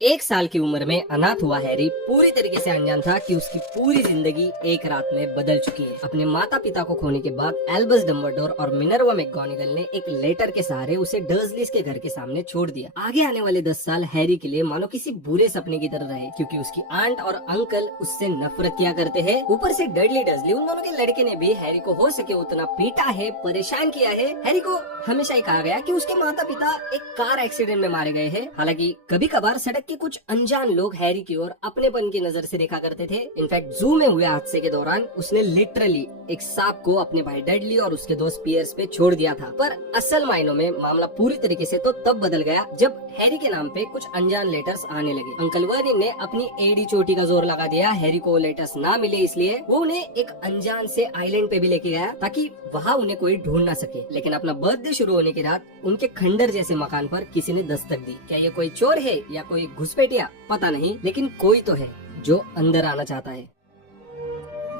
1 साल की उम्र में अनाथ हुआ हैरी पूरी तरीके से अनजान था कि उसकी पूरी जिंदगी एक रात में बदल चुकी है। अपने माता पिता को खोने के बाद एल्बस डम्बलडोर और मिनर्वा मैकगोनागल ने एक लेटर के सहारे उसे डर्सलीज के घर के सामने छोड़ दिया। आगे आने वाले 10 साल हैरी के लिए मानो किसी बुरे सपने की तरह रहे, क्योंकि उसकी आंट और अंकल उससे नफरत किया करते हैं। ऊपर से डडली डर्सली, उन दोनों के लड़के ने भी हैरी को हो सके उतना पीटा है, परेशान किया है। हैरी को हमेशा ही कहा गया कि उसके माता पिता एक कार एक्सीडेंट में मारे गए हैं। हालांकि कभी कभार सड़क के कुछ अनजान लोग हैरी की ओर अपनेपन की नजर से देखा करते थे। इनफैक्ट जू में हुए हादसे के दौरान उसने लिटरली एक सांप को अपने भाई डडली और उसके दोस्त पियर्स पे छोड़ दिया था। पर असल मायनों में मामला पूरी तरीके से तो तब बदल गया जब हैरी के नाम पे कुछ अनजान लेटर्स आने लगे। अंकल वर्निन ने अपनी एडी चोटी का जोर लगा दिया हैरी को लेटर्स ना मिले, इसलिए वो उन्हें एक अनजान से आइलैंड पे भी लेके गया ताकि वहाँ उन्हें कोई ढूंढ ना सके। लेकिन अपना बर्थडे शुरू होने की रात उनके खंडर जैसे मकान पर किसी ने दस्तक दी। क्या ये कोई चोर है या कोई घुसपैठिया, पता नहीं, लेकिन कोई तो है जो अंदर आना चाहता है।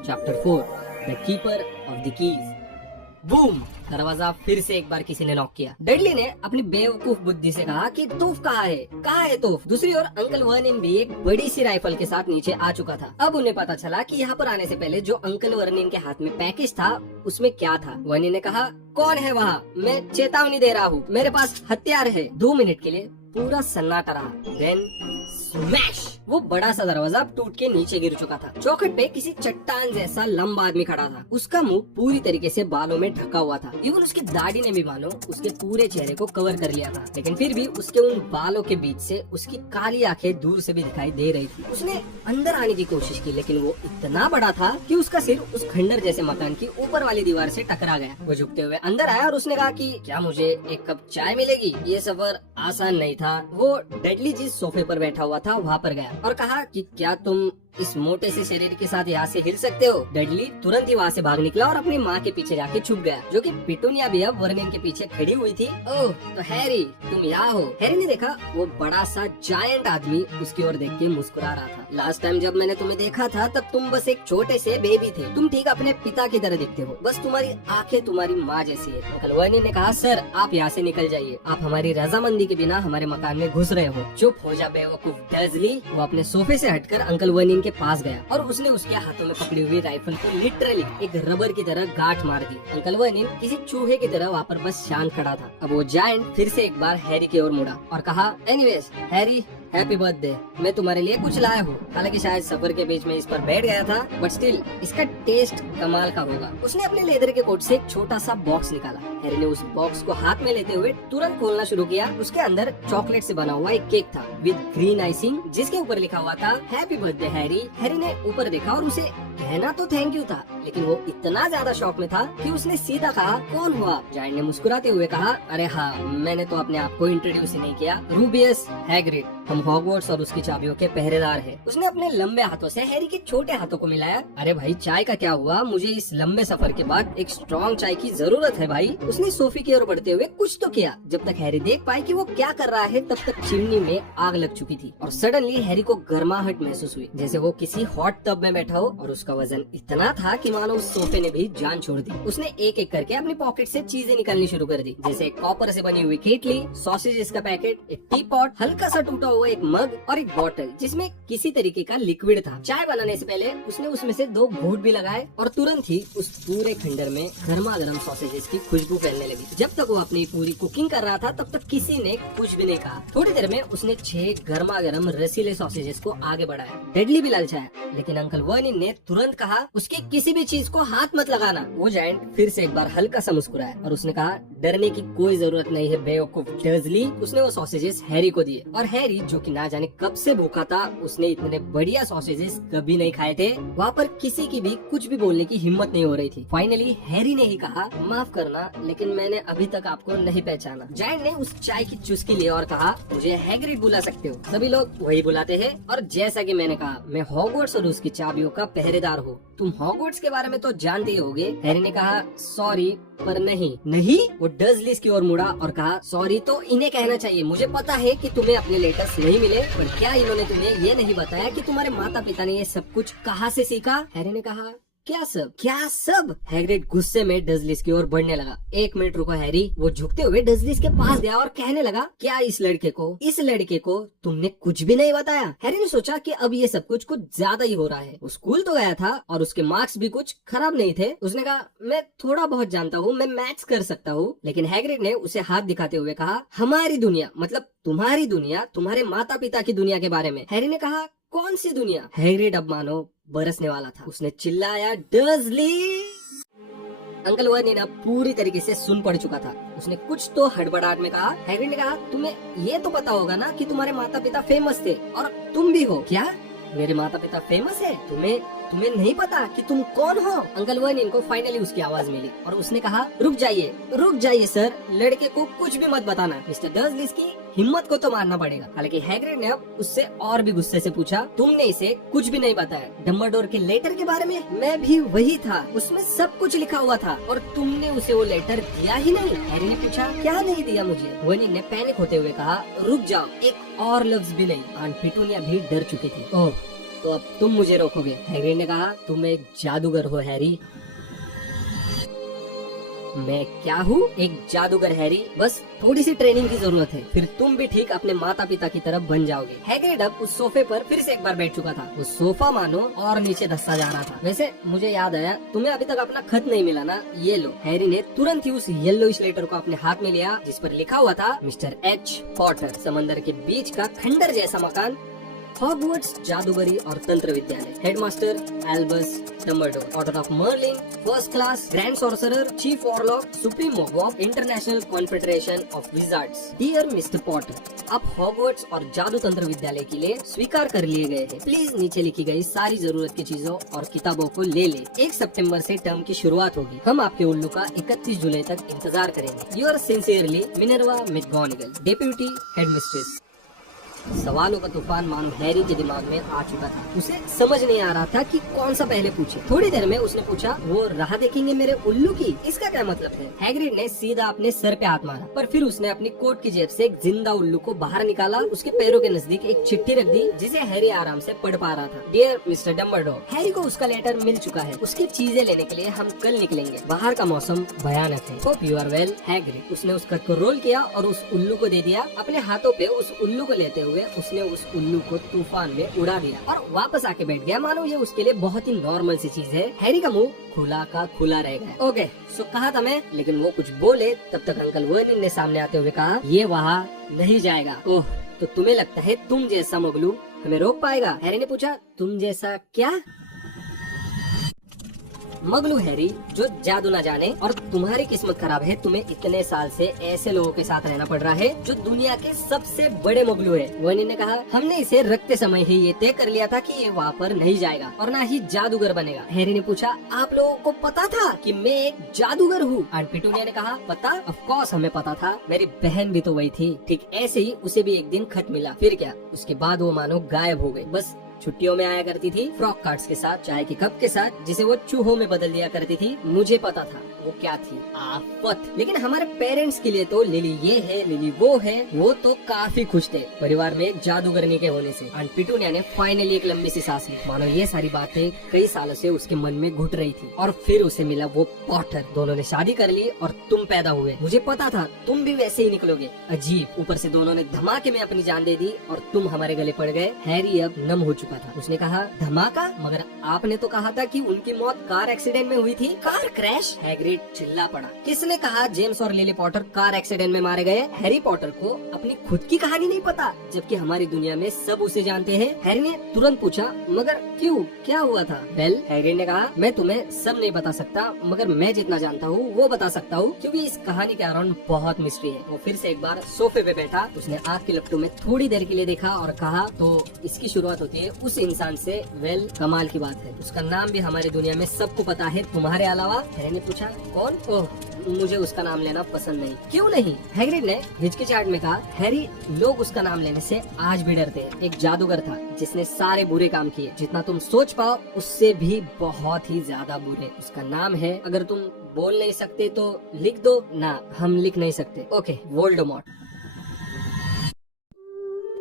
Chapter 4 the keeper of the keys. Boom! दरवाजा फिर से एक बार किसी ने नॉक किया। डडली ने अपनी बेवकूफ बुद्धि से कहा कि तूफ कहाँ है, कहाँ है तूफ। दूसरी ओर अंकल वर्निन भी एक बड़ी सी राइफल के साथ नीचे आ चुका था। अब उन्हें पता चला कि यहाँ पर आने से पहले जो अंकल वर्निन के हाथ में पैकेज था उसमें क्या था। वर्निन ने कहा, कौन है वहाँ? मैं चेतावनी दे रहा हूँ, मेरे पास हथियार है। 2 मिनट के लिए पूरा सन्नाटा रहा। Then smash! वो बड़ा सा दरवाजा टूट के नीचे गिर चुका था। चौखट पे किसी चट्टान जैसा लंबा आदमी खड़ा था। उसका मुंह पूरी तरीके से बालों में ढका हुआ था। इवन उसकी दाढ़ी ने भी मानो उसके पूरे चेहरे को कवर कर लिया था, लेकिन फिर भी उसके उन बालों के बीच से उसकी काली आंखें दूर से भी दिखाई दे रही थी। उसने अंदर आने की कोशिश की, लेकिन वो इतना बड़ा था कि उसका सिर उस खंडर जैसे मकान की ऊपर वाली दीवार से टकरा गया। वो झुकते हुए अंदर आया और उसने कहा कि क्या मुझे एक कप चाय मिलेगी? ये सफर आसान नहीं था। वो डडली जिस सोफे पर बैठा हुआ था वहाँ पर गया और कहा कि क्या तुम इस मोटे से शरीर के साथ यहाँ से हिल सकते हो? डडली तुरंत ही वहाँ से भाग निकला और अपनी माँ के पीछे जाके छुप गया, जो कि पिटूनिया भी अब वर्निन के पीछे खड़ी हुई थी। ओह, तो हैरी तुम यहाँ हो। हैरी ने देखा वो बड़ा सा जायंट आदमी उसकी ओर देख के मुस्कुरा रहा था। लास्ट टाइम जब मैंने तुम्हें देखा था तब तुम बस एक छोटे से बेबी थे। तुम ठीक अपने पिता की तरह दिखते हो, बस तुम्हारी आंखें तुम्हारी माँ जैसी है। अंकल वर्निन ने कहा, सर आप यहाँ से निकल जाइए, आप हमारी रजामंदी के बिना हमारे मकान में घुस रहे हो। चुप हो जा बेवकूफ डर्सली। वो अपने सोफे से हटकर अंकल वर्निन के पास गया और उसने उसके हाथों में पकड़ी हुई राइफल को लिटरली एक रबर की तरह गांठ मार दी। अंकल वर्निन किसी चूहे की तरह वहाँ पर बस शांत खड़ा था। अब वो जायंट फिर से एक बार हैरी की ओर मुड़ा और कहा, एनीवेज हैरी, हैप्पी बर्थडे। मैं तुम्हारे लिए कुछ लाया हूँ। हालांकि शायद सफर के बीच में इस पर बैठ गया था, बट स्टिल इसका टेस्ट कमाल का होगा। उसने अपने लेदर के कोट से एक छोटा सा बॉक्स निकाला। हैरी ने उस बॉक्स को हाथ में लेते हुए तुरंत खोलना शुरू किया। उसके अंदर चॉकलेट से बना हुआ एक केक था विद ग्रीन आइसिंग, जिसके ऊपर लिखा हुआ था हैप्पी बर्थडे हैरी। हैरी ने ऊपर देखा और उसे कहना तो थैंक यू था, लेकिन वो इतना ज्यादा शॉक में था कि उसने सीधा कहा, कौन हो आप? जायंट ने मुस्कुराते हुए कहा, अरे हाँ, मैंने तो अपने आप को इंट्रोड्यूस ही नहीं किया, रूबियस हैग्रिड। हम हॉगवर्ट्स और उसकी चाबियों के पहरेदार हैं। उसने अपने लंबे हाथों से हैरी के छोटे हाथों को मिलाया। अरे भाई, चाय का क्या हुआ? मुझे इस लंबे सफर के बाद एक स्ट्रॉन्ग चाय की जरूरत है भाई। उसने सोफी की ओर बढ़ते हुए कुछ तो किया। जब तक हैरी देख पाए कि वो क्या कर रहा है, तब तक चिमनी में आग लग चुकी थी और सडनली हैरी को गर्माहट महसूस हुई, जैसे वो किसी हॉट टब में बैठा हो। और उसका वजन इतना था कि मानो उस सोफे ने भी जान छोड़ दी। उसने एक एक करके अपनी पॉकेट से चीजें निकालनी शुरू कर दी, जैसे एक कॉपर से बनी हुई केटली, सॉसेजेस का पैकेट, एक टी पॉट, हल्का सा टूटा हुआ एक मग और एक बॉटल जिसमें किसी तरीके का लिक्विड था। चाय बनाने से पहले उसने उसमें से 2 घूंट भी लगाए और तुरंत ही उस पूरे खंडर में गर्मा गर्म सॉसेजेस की खुशबू फैलने लगी। जब तक वो अपनी पूरी कुकिंग कर रहा था तब तक किसी ने कुछ भी नहीं कहा। थोड़ी देर में उसने 6 गर्मा गर्म रसीले सॉसेजेस को आगे बढ़ाया। डडली भी ललचाया, लेकिन अंकल वर्निन ने तुरंत कहा, उसकी किसी भी चीज को हाथ मत लगाना। वो जायंट फिर से एक बार हल्का सा मुस्कुराया और उसने कहा, डरने की कोई जरूरत नहीं है बेवकूफ डर्सली। उसने वो सॉसेजेस हैरी को दिए और हैरी, जो कि ना जाने कब से भूखा था, उसने इतने बढ़िया सॉसेजेस कभी नहीं खाए थे। वहाँ पर किसी की भी कुछ भी बोलने की हिम्मत नहीं हो रही थी। फाइनली हैरी ने ही कहा, माफ करना, लेकिन मैंने अभी तक आपको नहीं पहचाना। जायंट ने उस चाय की चुस्की ली और कहा, मुझे हैग्रिड बुला सकते हो, सभी लोग वही बुलाते हैं। और जैसा कि मैंने कहा, मैं हॉगवर्ट्स और उसकी चाबियों का पहरेदार हूँ। तुम हॉगवर्ट्स के बारे में तो जानते ही होगे। हैरी ने कहा, सॉरी, पर नहीं। वो डर्सलीज की ओर मुड़ा और कहा, सॉरी तो इन्हें कहना चाहिए। मुझे पता है कि तुम्हें अपने लेटर्स नहीं मिले, पर क्या इन्होंने तुम्हें ये नहीं बताया कि तुम्हारे माता पिता ने ये सब कुछ कहाँ से सीखा? हैरी ने कहा, क्या सब? क्या सब? हैग्रिड गुस्से में डजलिस की ओर बढ़ने लगा। 1 मिनट रुको हैरी। वो झुकते हुए डजलिस के पास गया और कहने लगा, क्या इस लड़के को तुमने कुछ भी नहीं बताया? हैरी ने सोचा कि अब ये सब कुछ ज्यादा ही हो रहा है। वो स्कूल तो गया था और उसके मार्क्स भी कुछ खराब नहीं थे। उसने कहा, मैं थोड़ा बहुत जानता हूँ, मैं मैथ्स कर सकता हूँ। लेकिन हैग्रिड ने उसे हाथ दिखाते हुए कहा, हमारी दुनिया मतलब तुम्हारी दुनिया, तुम्हारे माता पिता की दुनिया के बारे में। हैरी ने कहा, कौन सी दुनिया? हैग्रिड अब मानो बरसने वाला था। उसने चिल्लाया, डर्सली! अंकल वर्निन अब पूरी तरीके से सुन पड़ चुका था। उसने कुछ तो हड़बड़ाहट में कहा। हैग्रिड ने कहा, तुम्हें ये तो पता होगा ना कि तुम्हारे माता पिता फेमस थे और तुम भी हो। क्या मेरे माता पिता फेमस है? तुम्हें नहीं पता कि तुम कौन हो? अंकल वर्निन को फाइनली उसकी आवाज मिली और उसने कहा, रुक जाइए सर, लड़के को कुछ भी मत बताना। मिस्टर डर्सली की हिम्मत को तो मारना पड़ेगा। हालांकि हैग्रिड ने अब उससे और भी गुस्से से पूछा, तुमने इसे कुछ भी नहीं बताया डंबलडोर के लेटर के बारे में? मैं भी वही था, उसमें सब कुछ लिखा हुआ था और तुमने उसे वो लेटर दिया ही नहीं। हैरी ने पूछा, क्या नहीं दिया मुझे? वर्निन ने पैनिक होते हुए कहा, रुक जाओ, एक और लफ्ज भी नहीं। आंट पिटूनिया भी डर चुकी थी। ओह, तो अब तुम मुझे रोकोगे? हैग्रिड ने कहा, तुम एक जादूगर हो हैरी। मैं क्या हूँ? एक जादूगर हैरी। बस थोड़ी सी ट्रेनिंग की जरूरत है, फिर तुम भी ठीक अपने माता पिता की तरफ बन जाओगे। हैग्रिड अब उस सोफे पर फिर से एक बार बैठ चुका था। वो सोफा मानो और नीचे धंसता जा रहा था। वैसे मुझे याद आया, तुम्हें अभी तक अपना खत नहीं मिला ना? ये लो। हैरी ने तुरंत ही उस येलोइश लेटर को अपने हाथ में लिया जिस पर लिखा हुआ था, मिस्टर एच पॉटर, समंदर के बीच का खंडर जैसा मकान, हॉगवर्ट्स जादूगरी और तंत्र विद्यालय, headmaster Albus Dumbledore, order of Merlin, first class, grand sorcerer, chief warlock, supreme mugwump, international confederation of wizards. Dear mister Potter, आप हॉगवर्ट्स और जादू तंत्र विद्यालय के लिए स्वीकार कर लिए गए हैं। प्लीज नीचे लिखी गई सारी जरूरत की चीजों और किताबों को ले ले। 1 सितंबर से टर्म की शुरुआत होगी। हम आपके उल्लू का 31 जुलाई तक इंतजार करेंगे। Yours sincerely Minerva McGonagall, deputy headmistress. सवालों का तूफान मानो हैरी के दिमाग में आ चुका था। उसे समझ नहीं आ रहा था कि कौन सा पहले पूछे। थोड़ी देर में उसने पूछा, वो राह देखेंगे मेरे उल्लू की? इसका क्या मतलब है? हैग्रिड ने सीधा अपने सर पे हाथ मारा, पर फिर उसने अपनी कोट की जेब से एक जिंदा उल्लू को बाहर निकाला। उसके पैरों के नजदीक एक चिट्ठी रख दी जिसे हैरी आराम से पढ़ पा रहा था। डियर मिस्टर डंबलडोर, हैरी को उसका लेटर मिल चुका है। उसकी चीजें लेने के लिए हम कल निकलेंगे। बाहर का मौसम भयानक है। Hope you are well Hagrid. उसने उस खत को रोल किया और उस उल्लू को दे दिया। अपने हाथों पे उस उल्लू को लेते हुए उसने उस उल्लू को तूफान में उड़ा दिया और वापस आके बैठ गया, मानो ये उसके लिए बहुत ही नॉर्मल सी चीज है। हैरी का मुंह खुला का खुला रह गया। ओके, सो कहा था मैं, लेकिन वो कुछ बोले तब तक अंकल वर्निन ने सामने आते हुए कहा, ये वहाँ नहीं जाएगा। ओह, तो तुम्हें लगता है तुम जैसा मगलू हमें रोक पाएगा? हैरी ने पूछा, तुम जैसा क्या? मगलू हैरी जो जादू न जाने, और तुम्हारी किस्मत खराब है, तुम्हें इतने साल से ऐसे लोगों के साथ रहना पड़ रहा है जो दुनिया के सबसे बड़े मगलू है। वर्निन ने कहा, हमने इसे रखते समय ही ये तय कर लिया था कि ये वहाँ पर नहीं जाएगा और ना ही जादूगर बनेगा। हैरी ने पूछा, आप लोगों को पता था कि मैं एक जादूगर हूँ? आंट पिटूनिया ने कहा, पता? ऑफ कोर्स हमें पता था, मेरी बहन भी तो वही थी। ठीक ऐसे ही उसे भी एक दिन खत मिला। फिर क्या, उसके बाद वो मानो गायब हो गई। बस छुट्टियों में आया करती थी, फ्रॉक कार्ड्स के साथ, चाय के कप के साथ, जिसे वो चूहों में बदल दिया करती थी। मुझे पता था वो क्या थी, आफत। लेकिन हमारे पेरेंट्स के लिए तो लिली ये है, लिली वो है, वो तो काफी खुश थे परिवार में एक जादूगरनी के होने से। आंट पिटूनिया ने फाइनली एक लंबी सी सांस ली, मानो ये सारी बातें कई सालों से उसके मन में घुट रही थी। और फिर उसे मिला वो पॉटर। दोनों ने शादी कर ली और तुम पैदा हुए। मुझे पता था तुम भी वैसे ही निकलोगे। अजीब, ऊपर से दोनों ने धमाके में अपनी जान दे दी और तुम हमारे गले पड़ गए। हैरी अब नम हो चुका था। उसने कहा, धमाका? मगर आपने तो कहा था कि उनकी मौत कार एक्सीडेंट में हुई थी। Car crash? हैग्रिड चिल्ला पड़ा। किसने कहा जेम्स और लिली पॉटर कार एक्सीडेंट में मारे गए? हैरी पॉटर को अपनी खुद की कहानी नहीं पता, जबकि हमारी दुनिया में सब उसे जानते हैं। हैरी ने तुरंत पूछा, मगर क्यों, क्या हुआ था? वेल, हैरी ने कहा, मैं तुम्हें सब नहीं बता सकता, मगर मैं जितना जानता हूँ वो बता सकता हूँ, क्योंकि इस कहानी के अराउंड बहुत मिस्ट्री है। वो फिर से एक बार सोफे पे बैठा। उसने आँख के लपटों में थोड़ी देर के लिए देखा और कहा, तो इसकी शुरुआत होती है उस इंसान से। वेल, कमाल की बात है, उसका नाम भी हमारी दुनिया में सबको पता है तुम्हारे अलावा। हैरी ने पूछा, कौन? ओह, मुझे उसका नाम लेना पसंद नहीं। क्यों नहीं? हैग्रिड ने हिचकिचाहट में कहा। हैरी, लोग उसका नाम लेने से आज भी डरते हैं। एक जादूगर था जिसने सारे बुरे काम किए, जितना तुम सोच पाओ उससे भी बहुत ही ज्यादा बुरे। उसका नाम है, अगर तुम बोल नहीं सकते तो लिख दो ना। हम लिख नहीं सकते। Okay, Voldemort.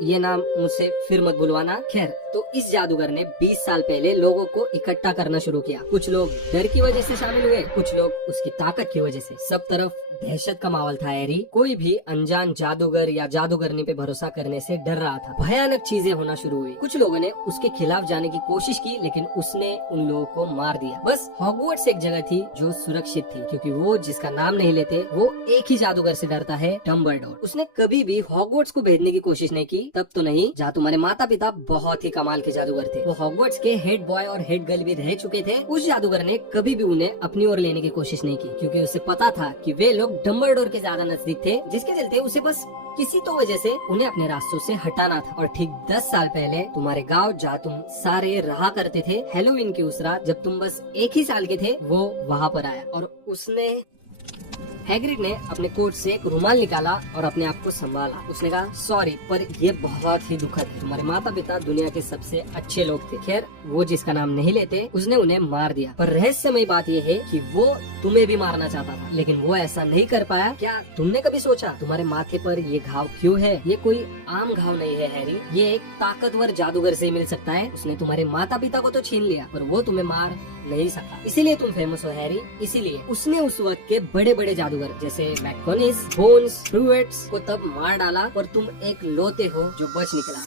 ये नाम मुझसे फिर मत बुलवाना। खैर, तो इस जादूगर ने 20 साल पहले लोगों को इकट्ठा करना शुरू किया। कुछ लोग डर की वजह से शामिल हुए, कुछ लोग उसकी ताकत की वजह से। सब तरफ दहशत का माहौल था हैरी। कोई भी अनजान जादूगर या जादूगरनी पे भरोसा करने से डर रहा था। भयानक चीजें होना शुरू हुई। कुछ लोगों ने उसके खिलाफ जाने की कोशिश की, लेकिन उसने उन लोगों को मार दिया। बस हॉगवर्ट्स एक जगह थी जो सुरक्षित थी, क्योंकि वो जिसका नाम नहीं लेते वो एक ही जादूगर से डरता है, डम्बलडोर। उसने कभी भी हॉगवर्ट्स को भेजने की कोशिश नहीं की, तब तो नहीं जहाँ तुम्हारे माता पिता बहुत ही कमाल के जादूगर थे। वो हॉगवर्ट्स के हेड बॉय और हेड गर्ल भी रह चुके थे। उस जादूगर ने कभी भी उन्हें अपनी ओर लेने की कोशिश नहीं की, क्योंकि उसे पता था कि वे लोग डम्बलडोर के ज्यादा नजदीक थे, जिसके चलते उसे बस किसी तो वजह से उन्हें अपने रास्तों से हटाना था। और ठीक 10 साल पहले तुम्हारे गांव जहाँ तुम सारे रहा करते थे, हैलोवीन की उस रात जब तुम बस 1 ही साल के थे, वो वहाँ पर आया और उसने हैग्रिड ने अपने कोट से एक रुमाल निकाला और अपने आप को संभाला। उसने कहा, सॉरी, पर ये बहुत ही दुखद है। तुम्हारे माता पिता दुनिया के सबसे अच्छे लोग थे। खैर, वो जिसका नाम नहीं लेते उसने उन्हें मार दिया। पर रहस्यमयी बात ये है कि वो तुम्हें भी मारना चाहता था, लेकिन वो ऐसा नहीं कर पाया। क्या तुमने कभी सोचा तुम्हारे माथे पर ये घाव क्यों है? ये कोई आम घाव नहीं है हैरी, ये एक ताकतवर जादूगर से मिल सकता है। उसने तुम्हारे माता पिता को तो छीन लिया, पर वो तुम्हें मार नहीं सका। इसीलिए तुम फेमस हो हैरी। इसीलिए उसने उस वक्त के बड़े बड़े जादूगर जैसे मैकगोनिस, बोन्स, फ्रूएट्स को तब मार डाला, पर तुम एक लोते हो जो बच निकला।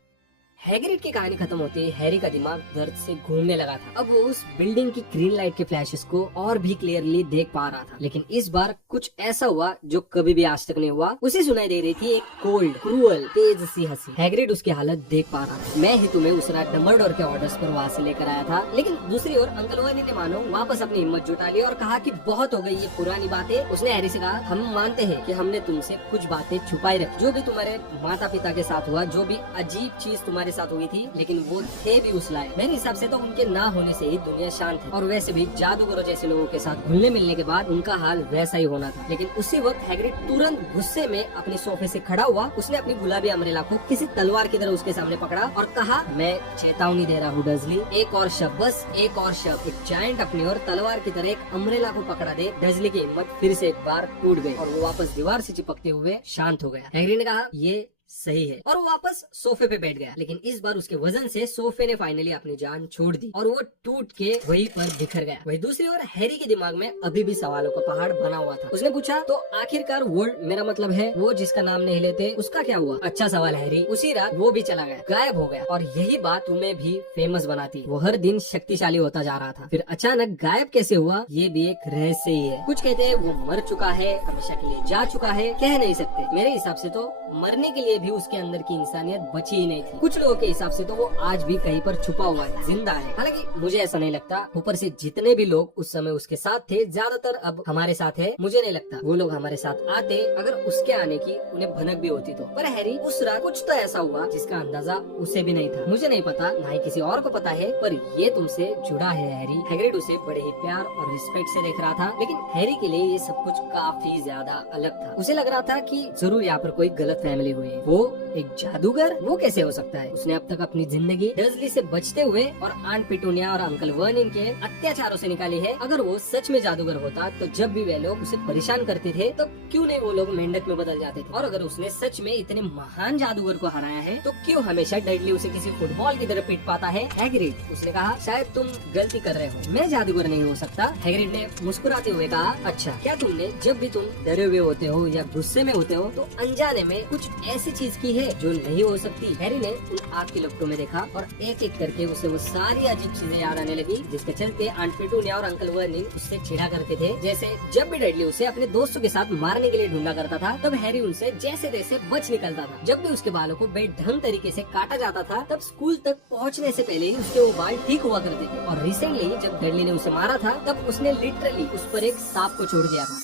हैग्रिड की कहानी खत्म होते ही हैरी का दिमाग दर्द से घूमने लगा था। अब वो उस बिल्डिंग की ग्रीन लाइट के फ्लैशेस को और भी क्लियरली देख पा रहा था, लेकिन इस बार कुछ ऐसा हुआ जो कभी भी आज तक नहीं हुआ। उसे सुनाई दे रही थी एक कोल्ड, क्रूअल, तेज सी हंसी। हैग्रिड उसकी हालत देख पा रहा था। मैं ही तुम्हें उस रात डम्बलडोर के ऑर्डर्स पर वहाँ से लेकर आया था। लेकिन दूसरी ओर अंकल ओवेन ने मानो वापस अपनी हिम्मत जुटा ली और कहा कि बहुत हो गई ये पुरानी बातें। उसने हैरी से कहा, हम मानते हैं कि हमने तुमसे कुछ बातें छुपाई रखी। जो भी तुम्हारे माता पिता के साथ हुआ, जो भी अजीब चीज तुम्हारे साथ हुई थी, लेकिन वो थे भी उस लायक। मेरे हिसाब से तो उनके ना होने से ही दुनिया शांत है। और वैसे भी जादूगरों जैसे लोगों के साथ घुलने मिलने के बाद उनका हाल वैसा ही होना था। लेकिन उसी वक्त हैग्रिड तुरंत गुस्से में अपने सोफे से खड़ा हुआ। उसने अपनी गुलाबी अम्ब्रेला को किसी तलवार की तरह उसके सामने पकड़ा और कहा, मैं चेतावनी दे रहा हूँ डर्जली, एक और शब्द, बस एक और शब्द। एक जायंट अपनी ओर तलवार की तरह एक अम्ब्रेला को पकड़ा दे। डर्जली की हिम्मत फिर से एक बार टूट गई और वो वापस दीवार से चिपकते हुए शांत हो गया। हैग्रिड ने कहा, ये सही है, और वो वापस सोफे पे बैठ गया। लेकिन इस बार उसके वजन से सोफे ने फाइनली अपनी जान छोड़ दी और वो टूट के वहीं पर बिखर गया। वही दूसरी ओर हैरी के दिमाग में अभी भी सवालों का पहाड़ बना हुआ था। उसने पूछा, तो आखिरकार वर्ल्ड, मेरा मतलब है वो जिसका नाम नहीं लेते, उसका क्या हुआ? अच्छा सवाल हैरी। उसी रात वो भी चला गया, गायब हो गया। और यही बात तुम्हें भी फेमस बनाती। वो हर दिन शक्तिशाली होता जा रहा था, फिर अचानक गायब कैसे हुआ, ये भी एक रहस्य ही है। कुछ कहते हैं वो मर चुका है, हमेशा के लिए जा चुका है, कह नहीं सकते। मेरे हिसाब से तो मरने के लिए भी उसके अंदर की इंसानियत बची ही नहीं थी। कुछ लोगों के हिसाब से तो वो आज भी कहीं पर छुपा हुआ है, जिंदा है। हालांकि मुझे ऐसा नहीं लगता। ऊपर से जितने भी लोग उस समय उसके साथ थे, ज्यादातर अब हमारे साथ है। मुझे नहीं लगता वो लोग हमारे साथ आते अगर उसके आने की उन्हें भनक भी होती तो। पर हैरी, उस रात कुछ तो ऐसा हुआ जिसका अंदाजा उसे भी नहीं था। मुझे नहीं पता, ना ही किसी और को पता है, पर ये तुमसे जुड़ा है हैरी। हैग्रिड उसे बड़े ही प्यार और रिस्पेक्ट से देख रहा था, लेकिन हैरी के लिए ये सब कुछ काफी ज्यादा अलग था। उसे लग रहा था कि जरूर यहाँ पर कोई गलत फैमिली हुई है। वो एक जादूगर, वो कैसे हो सकता है? उसने अब तक अपनी जिंदगी डर्जली से बचते हुए और आंट पिटूनिया और अंकल वर्निन के अत्याचारों से निकाली है। अगर वो सच में जादूगर होता तो जब भी वे लोग उसे परेशान करते थे तो क्यों नहीं वो लोग मेंढक में बदल जाते थे? और अगर उसने सच में इतने महान जादूगर को हराया है तो क्यों हमेशा डडली उसे किसी फुटबॉल की तरह पीट पाता है? हैग्रिड, उसने कहा, शायद तुम गलती कर रहे हो, मैं जादूगर नहीं हो सकता। हैग्रिड ने मुस्कुराते हुए कहा, अच्छा, क्या तुमने जब भी तुम डरे हुए होते हो या गुस्से में होते हो तो अनजाने में कुछ ऐसी चीज की है जो नहीं हो सकती? हैरी ने उन आग की लपटों में देखा और एक एक करके उसे वो सारी अजीब चीजें याद आने लगी, जिसके चलते आंट पिटूनिया और अंकल वर्निन उससे चिढ़ा करते थे। जैसे जब भी डडली उसे अपने दोस्तों के साथ मारने के लिए ढूंढा करता था, तब हैरी उनसे जैसे तैसे बच निकलता था। जब भी उसके बालों को बेढंग तरीके से काटा जाता था, तब स्कूल तक पहुंचने से पहले ही उसके वो बाल ठीक हुआ करते थे। और रिसेंटली जब डडली ने उसे मारा था, तब उसने लिटरली उस पर एक सांप को छोड़ दिया था।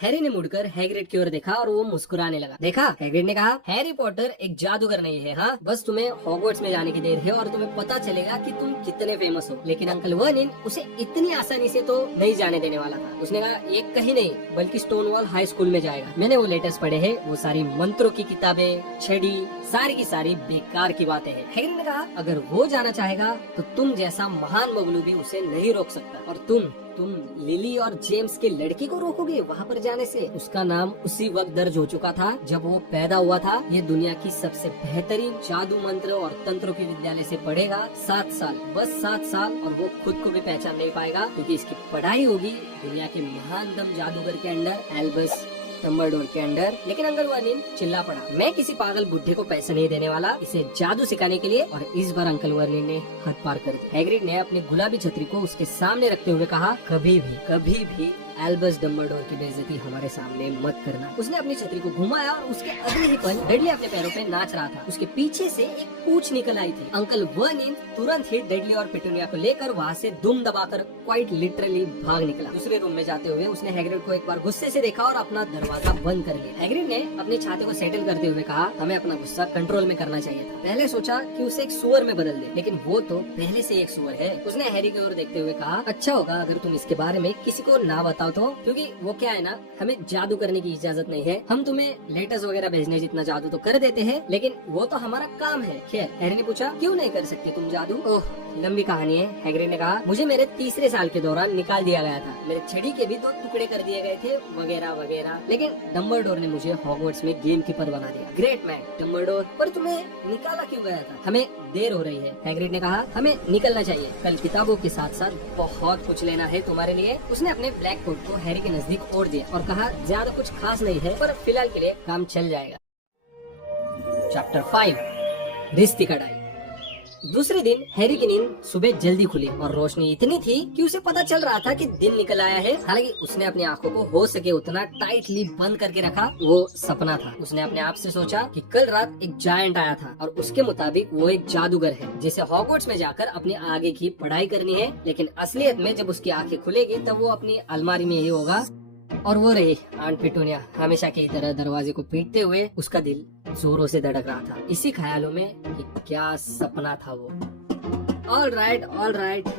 हैरी ने मुड़कर हैग्रिड की ओर देखा और वो मुस्कुराने लगा। देखा, हैग्रिड ने कहा, हैरी पॉटर एक जादूगर नहीं है, हाँ, बस तुम्हें हॉगवर्ट्स में जाने की देर है और तुम्हें पता चलेगा कि तुम कितने फेमस हो। लेकिन अंकल वर्निन उसे इतनी आसानी से तो नहीं जाने देने वाला था। उसने कहा, ये कहीं नहीं बल्कि स्टोनवॉल हाई स्कूल में जाएगा। मैंने वो लेटर्स पढ़े हैं, वो सारी मंत्रों की किताबें, छड़ी, सारी की सारी बेकार की बातें हैं। हैग्रिड ने कहा, अगर वो जाना चाहेगा तो तुम जैसा महान मगलू भी उसे नहीं रोक सकता, और तुम तुम लिली और जेम्स के लड़के को रोकोगे वहाँ पर जाने से? उसका नाम उसी वक्त दर्ज हो चुका था जब वो पैदा हुआ था। ये दुनिया की सबसे बेहतरीन जादू मंत्र और तंत्रों के विद्यालय से पढ़ेगा 7 साल, बस 7 साल, और वो खुद को भी पहचान नहीं पाएगा क्योंकि इसकी पढ़ाई होगी दुनिया के महान दम जादूगर के अंडर, एल्बस डम्बलडोर के अंडर। लेकिन अंकल वर्निन चिल्ला पड़ा, मैं किसी पागल बुढ़े को पैसे नहीं देने वाला इसे जादू सिखाने के लिए। और इस बार अंकल वर्निन ने हद पार कर दी। हैग्रिड ने अपनी गुलाबी छतरी को उसके सामने रखते हुए कहा, कभी भी एल्बस डम्बलडोर की बेइज्जती हमारे सामने मत करना। उसने अपनी छतरी को घुमाया और उसके अगले ही पल डेडली अपने पैरों पे नाच रहा था। उसके पीछे से एक पूंछ निकल आई थी। अंकल वर्निन तुरंत ही डेडली और पिटूनिया को लेकर वहाँ से दुम दबाकर क्वाइट लिटरली भाग निकला। दूसरे रूम में जाते हुए उसने हैग्रिड को एक बार गुस्से से देखा और अपना दरवाजा बंद कर लिया। हैग्रिड ने अपने छाते को सेटल करते हुए कहा, हमें अपना गुस्सा कंट्रोल में करना चाहिए था। पहले सोचा कि उसे एक सुअर में बदल दे, लेकिन वो तो पहले से एक सुअर है। उसने हैरी की ओर देखते हुए कहा, अच्छा होगा अगर तुम इसके बारे में किसी को ना बताओ तो, क्योंकि वो क्या है ना, हमें जादू करने की इजाजत नहीं है। हम तुम्हें लेटर्स वगैरह भेजने जितना जादू तो कर देते हैं, लेकिन वो तो हमारा काम है। खैर, हैरी ने पूछा, क्यों नहीं कर सकते तुम जादू? ओह, लंबी कहानी है। हैग्रिड ने कहा, मुझे मेरे तीसरे साल के दौरान निकाल दिया गया था। मेरे छड़ी के भी 2 टुकड़े कर दिए गए थे, वगैरह वगैरह। लेकिन डम्बलडोर ने मुझे हॉगवर्ट्स में गेम कीपर बना दिया। ग्रेट मैन डम्बलडोर, पर तुम्हें निकाला क्यों गया था? हमें देर हो रही है। हैग्रिड ने कहा, हमें निकलना चाहिए। कल किताबों के साथ साथ बहुत कुछ लेना है तुम्हारे लिए। उसने अपने ब्लैक कोट को हैरी के नजदीक ओढ़ दिया और कहा, ज्यादा कुछ खास नहीं है, पर फिलहाल के लिए काम चल जाएगा। चैप्टर 5, रिश्ती कढ़ाई। दूसरे दिन हैरी की नींद सुबह जल्दी खुली और रोशनी इतनी थी कि उसे पता चल रहा था कि दिन निकल आया है। हालांकि उसने अपनी आंखों को हो सके उतना टाइटली बंद करके रखा। वो सपना था। उसने अपने आप से सोचा कि कल रात एक जायंट आया था और उसके मुताबिक वो एक जादूगर है जिसे हॉगवर्ट्स में जाकर अपनी आगे की पढ़ाई करनी है। लेकिन असलियत में जब उसकी आंखें खुलेगी तब वो अपनी अलमारी में ही होगा। और वो रही आंट पिटूनिया, हमेशा की तरह दरवाजे को पीटते हुए। उसका दिल जोरों से धड़क रहा था, इसी ख्यालों में कि क्या सपना था वो। ऑल राइट,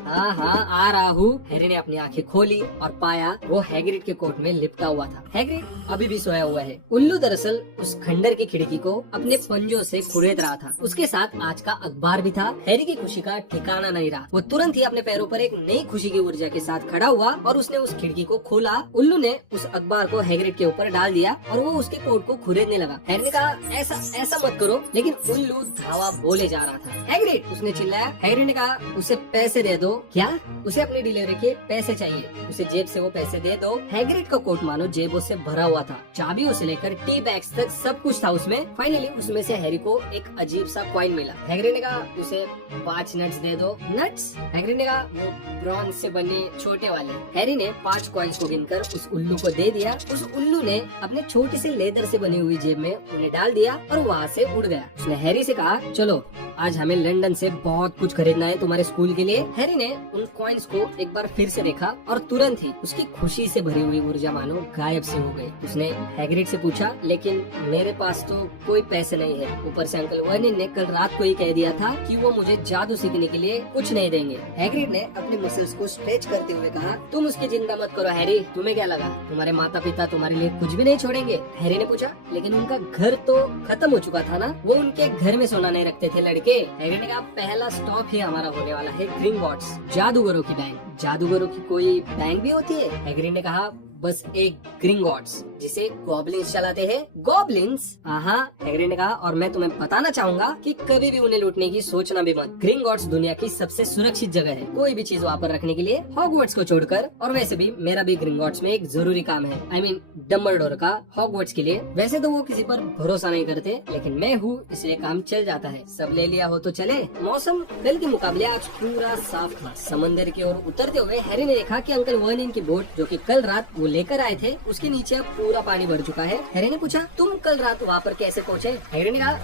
हाँ आ रहा हूँ। हैरी ने अपनी आंखें खोली और पाया वो हैग्रिड के कोट में लिपटा हुआ था। हैग्रिड अभी भी सोया हुआ है। उल्लू दरअसल उस खंडर की खिड़की को अपने पंजों से खुरेद रहा था। उसके साथ आज का अखबार भी था। हैरी की खुशी का ठिकाना नहीं रहा। वो तुरंत ही अपने पैरों पर एक नई खुशी की ऊर्जा के साथ खड़ा हुआ और उसने उस खिड़की को खोला। उल्लू ने उस अखबार को हैग्रिड के ऊपर डाल दिया और वो उसके कोट को खुरेदने लगा। हैरी ने कहा, ऐसा मत करो, लेकिन उल्लू धावा बोले जा रहा था। हैग्रिड, उसने चिल्लाया। हैग्रिड ने कहा, उसे पैसे दे दो। क्या? उसे अपनी डिलीवरी के पैसे चाहिए। उसे जेब से वो पैसे दे दो। हैग्रिड का कोट मानो जेबों से भरा हुआ था। चाबियों से लेकर टी बैग्स तक सब कुछ था उसमें। फाइनली उसमें से हैरी को एक अजीब सा कॉइन मिला। हैग्रिड ने कहा, उसे 5 नट्स दे दो। नट्स? हैग्रिड ने कहा, वो ब्रॉन्ज से बने छोटे वाले। हैरी ने 5 कॉइन्स को गिनकर उस उल्लू को दे दिया। उस उल्लू ने अपने छोटे से लेदर से बनी हुई जेब में उन्हें डाल दिया और वहाँ से उड़ गया। उसने हैरी से कहा, चलो आज हमें लंदन से बहुत कुछ खरीदना है तुम्हारे स्कूल के लिए। हैरी ने उन कॉइन्स को एक बार फिर से देखा और तुरंत ही उसकी खुशी से भरी हुई ऊर्जा मानो गायब से हो गई। उसने हैग्रिड से पूछा, लेकिन मेरे पास तो कोई पैसे नहीं है। ऊपर से अंकल वर्निन ने कल रात को ही कह दिया था कि वो मुझे जादू सीखने के लिए कुछ नहीं देंगे। हैग्रिड ने अपने मसल्स को स्ट्रेच करते हुए कहा, तुम उसकी चिंता मत करो हैरी, तुम्हें क्या लगा तुम्हारे माता पिता तुम्हारे लिए कुछ भी नहीं छोड़ेंगे? हैरी ने पूछा, लेकिन उनका घर तो खत्म हो चुका था ना, वो उनके घर में सोना नहीं रखते थे लड़के। हैरी ने कहा, पहला स्टॉप ही हमारा होने वाला है ग्रिंगॉट्स, जादूगरों की बैंक। जादूगरों की कोई बैंक भी होती है? हैग्रिड ने कहा, बस एक ग्रिंगॉट्स जिसे गॉबलिन्स चलाते हैं। गॉबलिन्स? हाँ, हैग्रिड ने कहा, और मैं तुम्हें बताना चाहूंगा कि कभी भी उन्हें लूटने की सोचना भी मत। ग्रिंगॉट्स दुनिया की सबसे सुरक्षित जगह है कोई भी चीज वहाँ पर रखने के लिए, हॉगवर्ट्स को छोड़कर। और वैसे भी मेरा भी ग्रिंगॉट्स में एक जरूरी काम है, I mean डम्बलडोर का हॉगवर्ट्स के लिए। वैसे तो वो किसी पर भरोसा नहीं करते, लेकिन मैं हूँ इसलिए काम चल जाता है। सब ले लिया हो तो चले। मौसम कल के मुकाबले आज पूरा साफ था। समंदर की ओर उतरते हुए हैरी ने देखा कि अंकल वर्निन की बोट जो कि कल रात वो लेकर आए थे उसके नीचे अब पूरा पानी भर चुका है। हैरी ने पूछा, तुम कल रात वहाँ पर कैसे पहुँचे? हैरी ने कहा,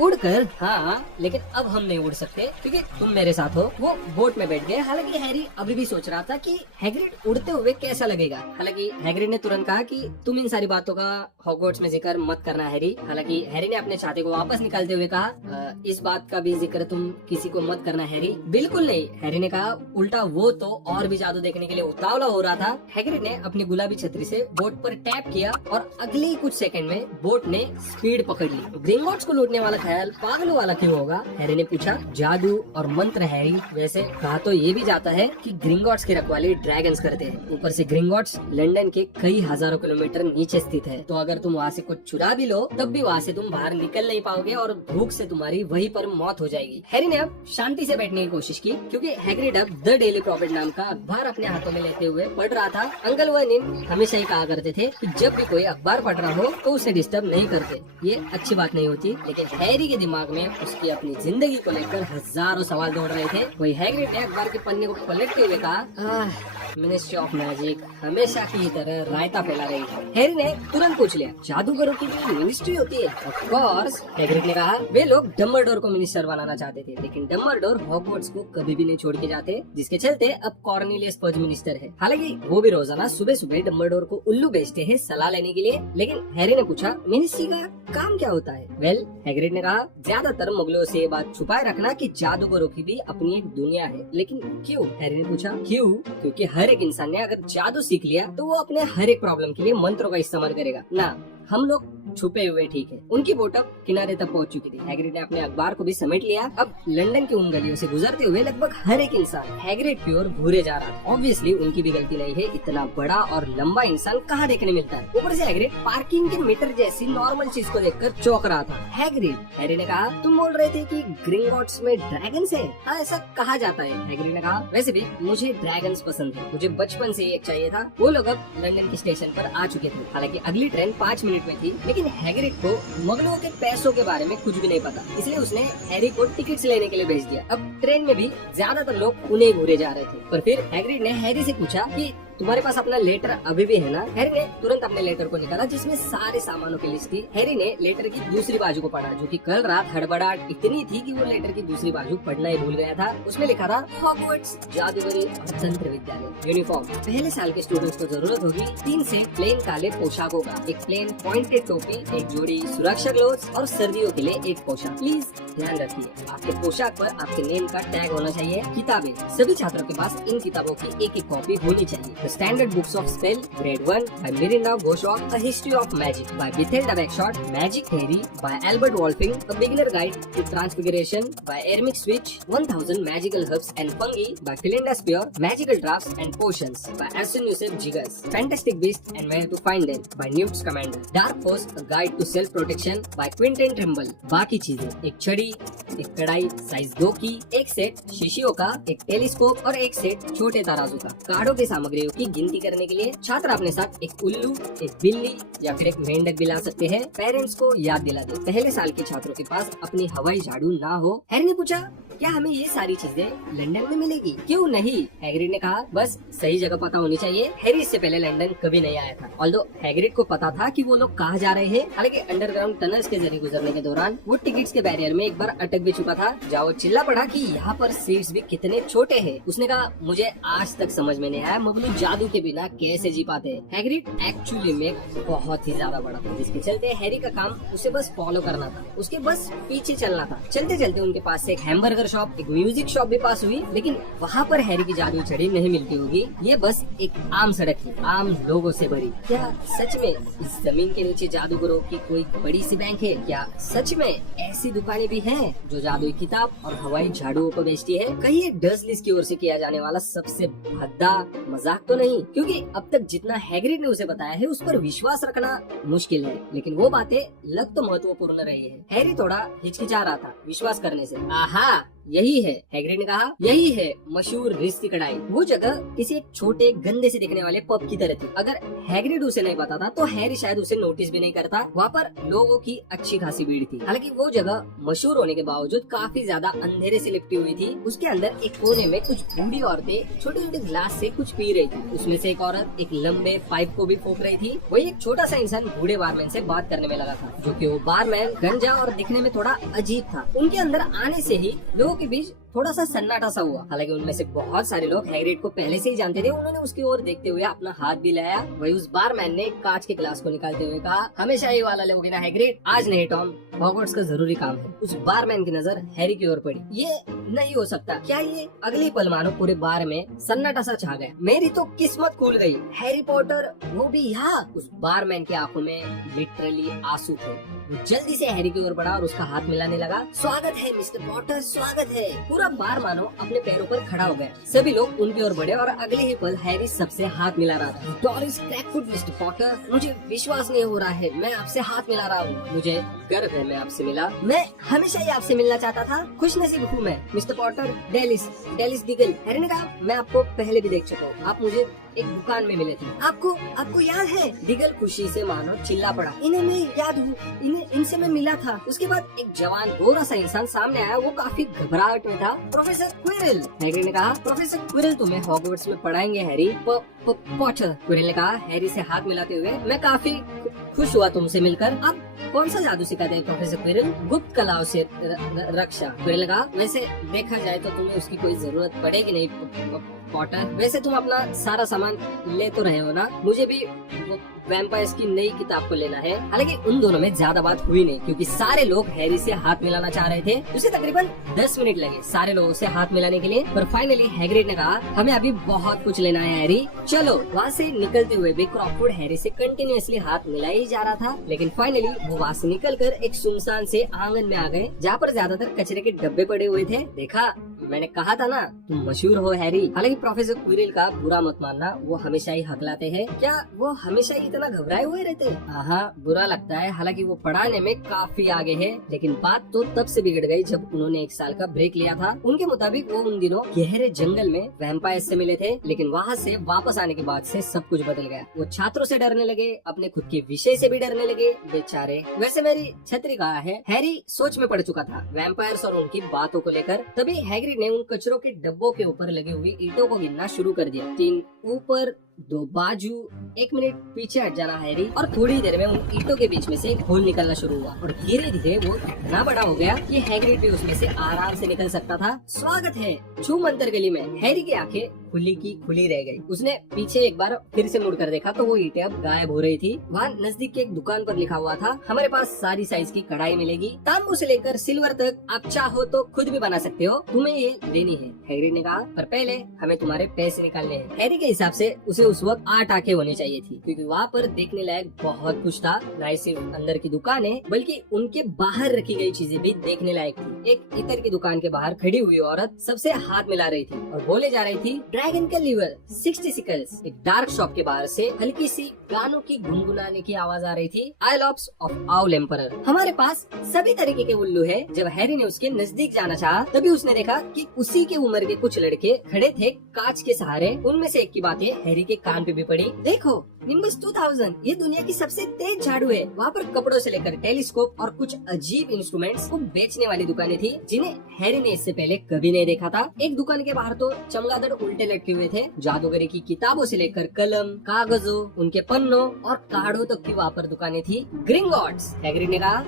उड़कर। हाँ, लेकिन अब हम नहीं उड़ सकते क्योंकि तुम मेरे साथ हो। वो बोट में बैठ गए। हालांकि हैरी अभी भी सोच रहा था कि हैग्रिड उड़ते हुए कैसा लगेगा। हालांकि हैग्रिड ने तुरंत कहा कि तुम इन सारी बातों का हॉगवर्ट्स में जिक्र मत करना हैरी। हालांकि हैरी ने अपने छाते को वापस निकालते हुए कहा, इस बात का भी जिक्र तुम किसी को मत करना हैरी। बिल्कुल नहीं, हैरी ने कहा। उल्टा वो तो और भी जादू देखने के लिए उतावला हो रहा था। हैग्रिड ने अपनी गुलाबी छतरी से बोट पर टैप टैप किया और अगले ही कुछ सेकंड में बोट ने स्पीड पकड़ ली। ग्रिंगॉट्स को लूटने वाला ख्याल पागलों वाला क्यों होगा? हैरी ने पूछा। जादू और मंत्र हैरी, वैसे कहा तो ये भी जाता है कि ग्रिंगॉट्स की रखवाली ड्रैगन्स करते हैं। ऊपर से ग्रिंगॉट्स लंदन के कई हजारों किलोमीटर नीचे स्थित है, तो अगर तुम वहाँ से कुछ चुरा भी लो तब भी वहाँ से तुम बाहर निकल नहीं पाओगे और भूख से तुम्हारी वहीं पर मौत हो जाएगी। हैरी ने अब शांति से बैठने की कोशिश की, क्योंकि हैग्रिड अब द डेली प्रॉफिट नाम का अखबार अपने हाथों में लेते हुए पढ़ रहा था। अंकल व निन हमेशा ही कहा करते थे कि जब भी कोई अखबार पढ़ रहा हो तो उसे डिस्टर्ब नहीं करते। ये अच्छी बात नहीं होती, लेकिन हैरी के दिमाग में उसकी अपनी जिंदगी को लेकर हजारों सवाल दौड़ रहे थे। वही हैग्रिड ने अखबार के पन्ने को पलटते हुए कहा, मिनिस्ट्री ऑफ मैजिक हमेशा की तरह रायता फैला रही है। हैरी ने तुरंत पूछ लिया, जादूगरों की भी मिनिस्ट्री होती है? ऑफ कोर्स, हैग्रिड ने कहा। वे लोग डम्बलडोर को मिनिस्टर बनाना चाहते थे, लेकिन डम्बलडोर हॉगवर्ट्स को कभी भी नहीं छोड़ के जाते, जिसके चलते अब कॉर्नेलियस फज मिनिस्टर है। हालांकि वो भी रोजाना सुबह सुबह डम्बलडोर को उल्लू बेचते हैं सलाह लेने के लिए। लेकिन हैरी ने पूछा, मिनिस्ट्री का काम क्या होता है? वेल, हैग्रिड ने कहा, ज्यादातर मुगलों से ये बात छुपाए रखना कि जादूगरों की भी अपनी एक दुनिया है। लेकिन क्यों? हैरी ने पूछा। क्यों? क्योंकि हर एक इंसान ने अगर जादू सीख लिया तो वो अपने हर एक प्रॉब्लम के लिए मंत्रों का इस्तेमाल करेगा ना। हम लोग छुपे हुए ठीक है। उनकी बोट अब किनारे तक पहुंच चुकी थी। हैग्रिड ने अपने अखबार को भी समेट लिया। अब लंदन की उन गलियों से गुजरते हुए लगभग हर एक इंसान हैग्रिड की ओर घूरे जा रहा था। ऑब्वियसली उनकी भी गलती नहीं है, इतना बड़ा और लंबा इंसान कहाँ देखने मिलता है। ऊपर से हैग्रिड पार्किंग के मीटर जैसी नॉर्मल चीज को देखकर चौंक रहा था। हैग्रिड, हैरी ने कहा, तुम बोल रहे थे कि ग्रिंगॉट्स में ड्रैगन्स है? हाँ, ऐसा कहा जाता है। हैग्रिड ने कहा, वैसे भी मुझे ड्रैगन्स पसंद है, मुझे बचपन से एक चाहिए था। वो लोग अब लंदन के स्टेशन पर आ चुके थे। हालांकि अगली ट्रेन 5 मिनट में थी, लेकिन हैग्रिड को मुगलों के पैसों के बारे में कुछ भी नहीं पता, इसलिए उसने हैरी को टिकट्स लेने के लिए भेज दिया। अब ट्रेन में भी ज्यादातर लोग उन्हें घूरे जा रहे थे, पर फिर हैग्रिड ने हैरी से पूछा कि तुम्हारे पास अपना लेटर अभी भी है ना? हैरी ने तुरंत अपने लेटर को निकाला, जिसमें सारे सामानों की लिस्ट थी। हैरी ने लेटर की दूसरी बाजू को पढ़ा, जो कि कल रात हड़बड़ाहट इतनी थी कि वो लेटर की दूसरी बाजू पढ़ना ही भूल गया था। उसमें लिखा था, हॉगवर्ट्स जादूगरी और तंत्र विद्यालय यूनिफॉर्म। पहले साल के स्टूडेंट्स को जरूरत होगी 3 से प्लेन काले पोशाकों का, एक प्लेन पॉइंटेड टोपी, एक जोड़ी सुरक्षा ग्लोव्स और सर्दियों के लिए एक पोशाक। प्लीज ध्यान रखिए, आपके पोशाक पर आपके नेम का टैग होना चाहिए। किताबें, सभी छात्रों के पास इन किताबों की एक कॉपी होनी चाहिए। Standard Books of Spell, Grade 1 by Miranda Goshaw, A History of Magic by Bethesda Bagshot, Magic Theory by Albert Wolfing, A Beginner Guide to Transfiguration by Ermic Switch, 1000 Magical Herbs and Fungi by Philinda Spear, Magical Drafts and Potions by Arsene Yusuf Gigas, Fantastic Beasts and Where to Find Them by Newt Scamander, Dark Force, A Guide to Self-Protection by Quentin Trimble। बाकी चीजें, एक छड़ी, एक कढ़ाई size 2 की, एक set शीशियों का, एक टेलीस्कोप और एक सेट छोटे तराजू का। कार्डों की सामग्रियों की गिनती करने के लिए छात्र अपने साथ एक उल्लू, एक बिल्ली या फिर एक मेंढक भी ला सकते हैं। पेरेंट्स को याद दिला दे, पहले साल के छात्रों के पास अपनी हवाई झाड़ू ना हो। हैरी ने पूछा, क्या हमें ये सारी चीजें लंदन में मिलेगी? क्यों नहीं? हैग्रिड ने कहा, बस सही जगह पता होनी चाहिए। हैरी इससे पहले लंदन कभी नहीं आया था, ऑल्दो हैग्रिड को पता था कि वो लोग कहाँ जा रहे हैं। हालांकि अंडरग्राउंड टनल्स के जरिए गुजरने के दौरान वो टिकट्स के बैरियर में एक बार अटक भी चुका था। जाओ चिल्ला पड़ा कि यहाँ पर सीट्स भी कितने छोटे हैं। उसने कहा, मुझे आज तक समझ में नहीं आया मुगलों जादू के बिना कैसे जी पाते हैं। हैग्रिड एक्चुअली में बहुत ही ज्यादा बड़ा था, जिसके चलते हैरी का काम उसे बस फॉलो करना था, उसके बस पीछे चलना था। चलते चलते उनके पास से एक हैमबर्गर शॉप, एक म्यूजिक शॉप भी पास हुई, लेकिन वहाँ पर हैरी की जादू छड़ी नहीं मिलती होगी। ये बस एक आम सड़क थी, आम लोगों से भरी। क्या सच में इस जमीन के नीचे जादूगरों की कोई बड़ी सी बैंक है? क्या सच में ऐसी दुकानें भी हैं जो जादुई किताब और हवाई झाड़ुओं को बेचती है? कहीं ये डर्सलिस की ओर से किया जाने वाला सबसे भद्दा मजाक तो नहीं? क्योंकि अब तक जितना हैग्रिड ने उसे बताया है उस पर विश्वास रखना मुश्किल है, लेकिन वो बातें लग तो महत्वपूर्ण रही है। हैरी थोड़ा हिचकिचा रहा था विश्वास करने से। आहा, यही है, हैग्रिड ने कहा, यही है मशहूर रिस की कढ़ाई। वो जगह किसी एक छोटे गंदे से दिखने वाले पब की तरह थी। अगर हैग्रिड उसे नहीं बताता तो हैरी शायद उसे नोटिस भी नहीं करता। वहाँ पर लोगों की अच्छी खासी भीड़ थी। हालांकि वो जगह मशहूर होने के बावजूद काफी ज्यादा अंधेरे से लिपटी हुई थी। उसके अंदर एक कोने में कुछ बूढ़ी औरतें छोटे छोटे ग्लास से कुछ पी रही थी। उसमें से एक औरत एक लंबे पाइप को भी फूंक रही थी। वही एक छोटा सा इंसान बूढ़े बारमैन से बात करने में लगा था, जो कि वो बारमैन गंजा और दिखने में थोड़ा अजीब था। उनके अंदर आने से ही लोगों के बीच थोड़ा सा सन्नाटा सा हुआ। हालांकि उनमें से बहुत सारे लोग हैग्रिड को पहले से ही जानते थे। उन्होंने उसकी ओर देखते हुए अपना हाथ भी लाया। वही उस बारमैन ने कांच के गिलास को निकालते हुए कहा, हमेशा ये वाला लोगे ना हैग्रिड, आज नहीं टॉम, हॉगवर्ट्स का जरूरी काम है। उस बारमैन की नजर हैरी की ओर पड़ी। ये नहीं हो सकता, क्या ये? अगली पल मानो पूरे बार में सन्नाटा सा छा गया। मेरी तो किस्मत खुल गई, हैरी पॉटर वो भी यहाँ। उस बारमैन की आंखों में लिटरली आंसू थे। वो जल्दी से हैरी की ओर बढ़ा और उसका हाथ मिलाने लगा। स्वागत है मिस्टर पॉटर, स्वागत है। पूरा बार मानो अपने पैरों पर खड़ा हो गया। सभी लोग उनकी ओर बढ़े और अगले ही पल हैरी सबसे हाथ मिला रहा था। डॉरिस क्रैकवुड मिस्टर पॉटर, मुझे विश्वास नहीं हो रहा है, मैं आपसे हाथ मिला रहा हूँ। मुझे गर्व है मैं आपसे मिला, मैं हमेशा ही आपसे मिलना चाहता था। खुश नसीब हूँ मैं मिस्टर पॉटर। डेलिस डिगल। हैरी ने कहा, मैं आपको पहले भी देख चुका हूँ, आप मुझे एक दुकान में मिले थे। आपको याद है? डिगल खुशी से मानो चिल्ला पड़ा। इन्हें मैं याद हूँ, इनसे मैं मिला था। उसके बाद एक जवान गोरा सा इंसान सामने आया। वो काफी घबराहट में था। Professor Quirrell. हैरी ने कहा, प्रोफेसर क्विरल तुम्हें हॉगवर्ट्स में पढ़ाएंगे हैरी। पॉटर। क्विरल ने कहा हैरी से हाथ मिलाते हुए, मैं काफी खुश हुआ तुमसे मिलकर। आप कौन सा जादू सिखाते हैं प्रोफेसर क्विरल? गुप्त कलाओं से रक्षा। क्विरल ने कहा, वैसे देखा जाए तो तुम्हें उसकी कोई जरूरत पड़ेगी नहीं पॉटर। वैसे तुम अपना सारा सामान ले तो रहे हो ना? मुझे भी वैम्पायर्स की नई किताब को लेना है। हालांकि उन दोनों में ज्यादा बात हुई नहीं, क्योंकि सारे लोग हैरी से हाथ मिलाना चाह रहे थे। उसे तकरीबन 10 मिनट लगे सारे लोगों से हाथ मिलाने के लिए। पर फाइनली हैग्रिड ने कहा, हमें अभी बहुत कुछ लेना है हैरी, चलो। वहाँ से निकलते हुए भी क्रॉकवुड हैरी से कंटिन्यूअसली हाथ मिला ही जा रहा था। लेकिन फाइनली वो वहाँ से निकलकर एक सुनसान से आंगन में आ गए, जहाँ पर ज्यादातर कचरे के डब्बे पड़े हुए थे। देखा, मैंने कहा था ना तुम मशहूर हो हैरी। हालांकि प्रोफेसर क्विरल का बुरा मत मानना, वो हमेशा ही हकलाते हैं। क्या वो हमेशा ही इतना घबराए हुए रहते? हाँ, बुरा लगता है। हालांकि वो पढ़ाने में काफी आगे है। लेकिन बात तो तब से बिगड़ गई जब उन्होंने 1 साल का ब्रेक लिया था। उनके मुताबिक वो उन दिनों गहरे जंगल में वैम्पायर्स से मिले थे। लेकिन वहाँ से वापस आने के बाद से सब कुछ बदल गया। वो छात्रों से डरने लगे, अपने खुद के विषय से भी डरने लगे, बेचारे। वैसे मेरी छतरी कहाँ है? हैरी सोच में पड़ चुका था वैम्पायर्स और उनकी बातों को लेकर। तभी हैग्रिड ने उन कचरों के डब्बों के ऊपर लगी हुई ईंटों को गिनना शुरू कर दिया। 3 ऊपर, 2 बाजू, 1 मिनट पीछे हट जाना हैरी। और थोड़ी देर में उन ईंटों के बीच में से एक होल निकलना शुरू हुआ और धीरे धीरे वो इतना बड़ा हो गया कि हैग्रिड भी उसमें से आराम से निकल सकता था। स्वागत है छूमंतर गली में। हैरी की आंखें खुली की खुली रह गई। उसने पीछे एक बार फिर से मुड़कर देखा तो वो ईंटें अब गायब हो रही थी। वहाँ नजदीक की एक दुकान पर लिखा हुआ था, हमारे पास सारी साइज की कढ़ाई मिलेगी, तांबू से लेकर सिल्वर तक, आप चाहो तो खुद भी बना सकते हो, तुम्हें ये लेनी है। हैग्रिड ने कहा, पर पहले हमें तुम्हारे पैसे निकालने हैं। हैरी के हिसाब से उसे उस वक्त 8 आंखें होनी चाहिए थी, क्योंकि वहाँ पर देखने लायक बहुत कुछ था। न सिर्फ अंदर की दुकानें बल्कि उनके बाहर रखी गई चीजें भी देखने लायक थी। एक इतर की दुकान के बाहर खड़ी हुई औरत सबसे हाथ मिला रही थी और बोले जा रही थी, ड्रैगन का लीवर 60 सिकल्स। एक डार्क शॉप के बाहर से हल्की सी गानों की गुनगुनाने की आवाज आ रही थी, आई लव्स ऑफ आउल एम्परर। हमारे पास सभी तरीके के उल्लू है। जब हैरी ने उसके नजदीक जाना चाहा तभी उसने देखा कि उसी के उम्र के कुछ लड़के खड़े थे कांच के सहारे। उनमें से एक की बातें हैरी के कान पे भी पड़ी। देखो, निम्बस 2000, ये दुनिया की सबसे तेज झाड़ू है। वहाँ पर कपड़ों से लेकर टेलीस्कोप और कुछ अजीब इंस्ट्रूमेंट्स को बेचने वाली दुकानें थी, जिन्हें हैरी ने इससे पहले कभी नहीं देखा था। एक दुकान के बाहर तो चमगादड़ उल्टे लटके हुए थे। जादूगरी की किताबों से लेकर कलम, कागजों, उनके पन्नों और कार्डों तक की वहाँ पर दुकानें थी। ग्रिंगॉट्स। हैग्रिड ने कहा।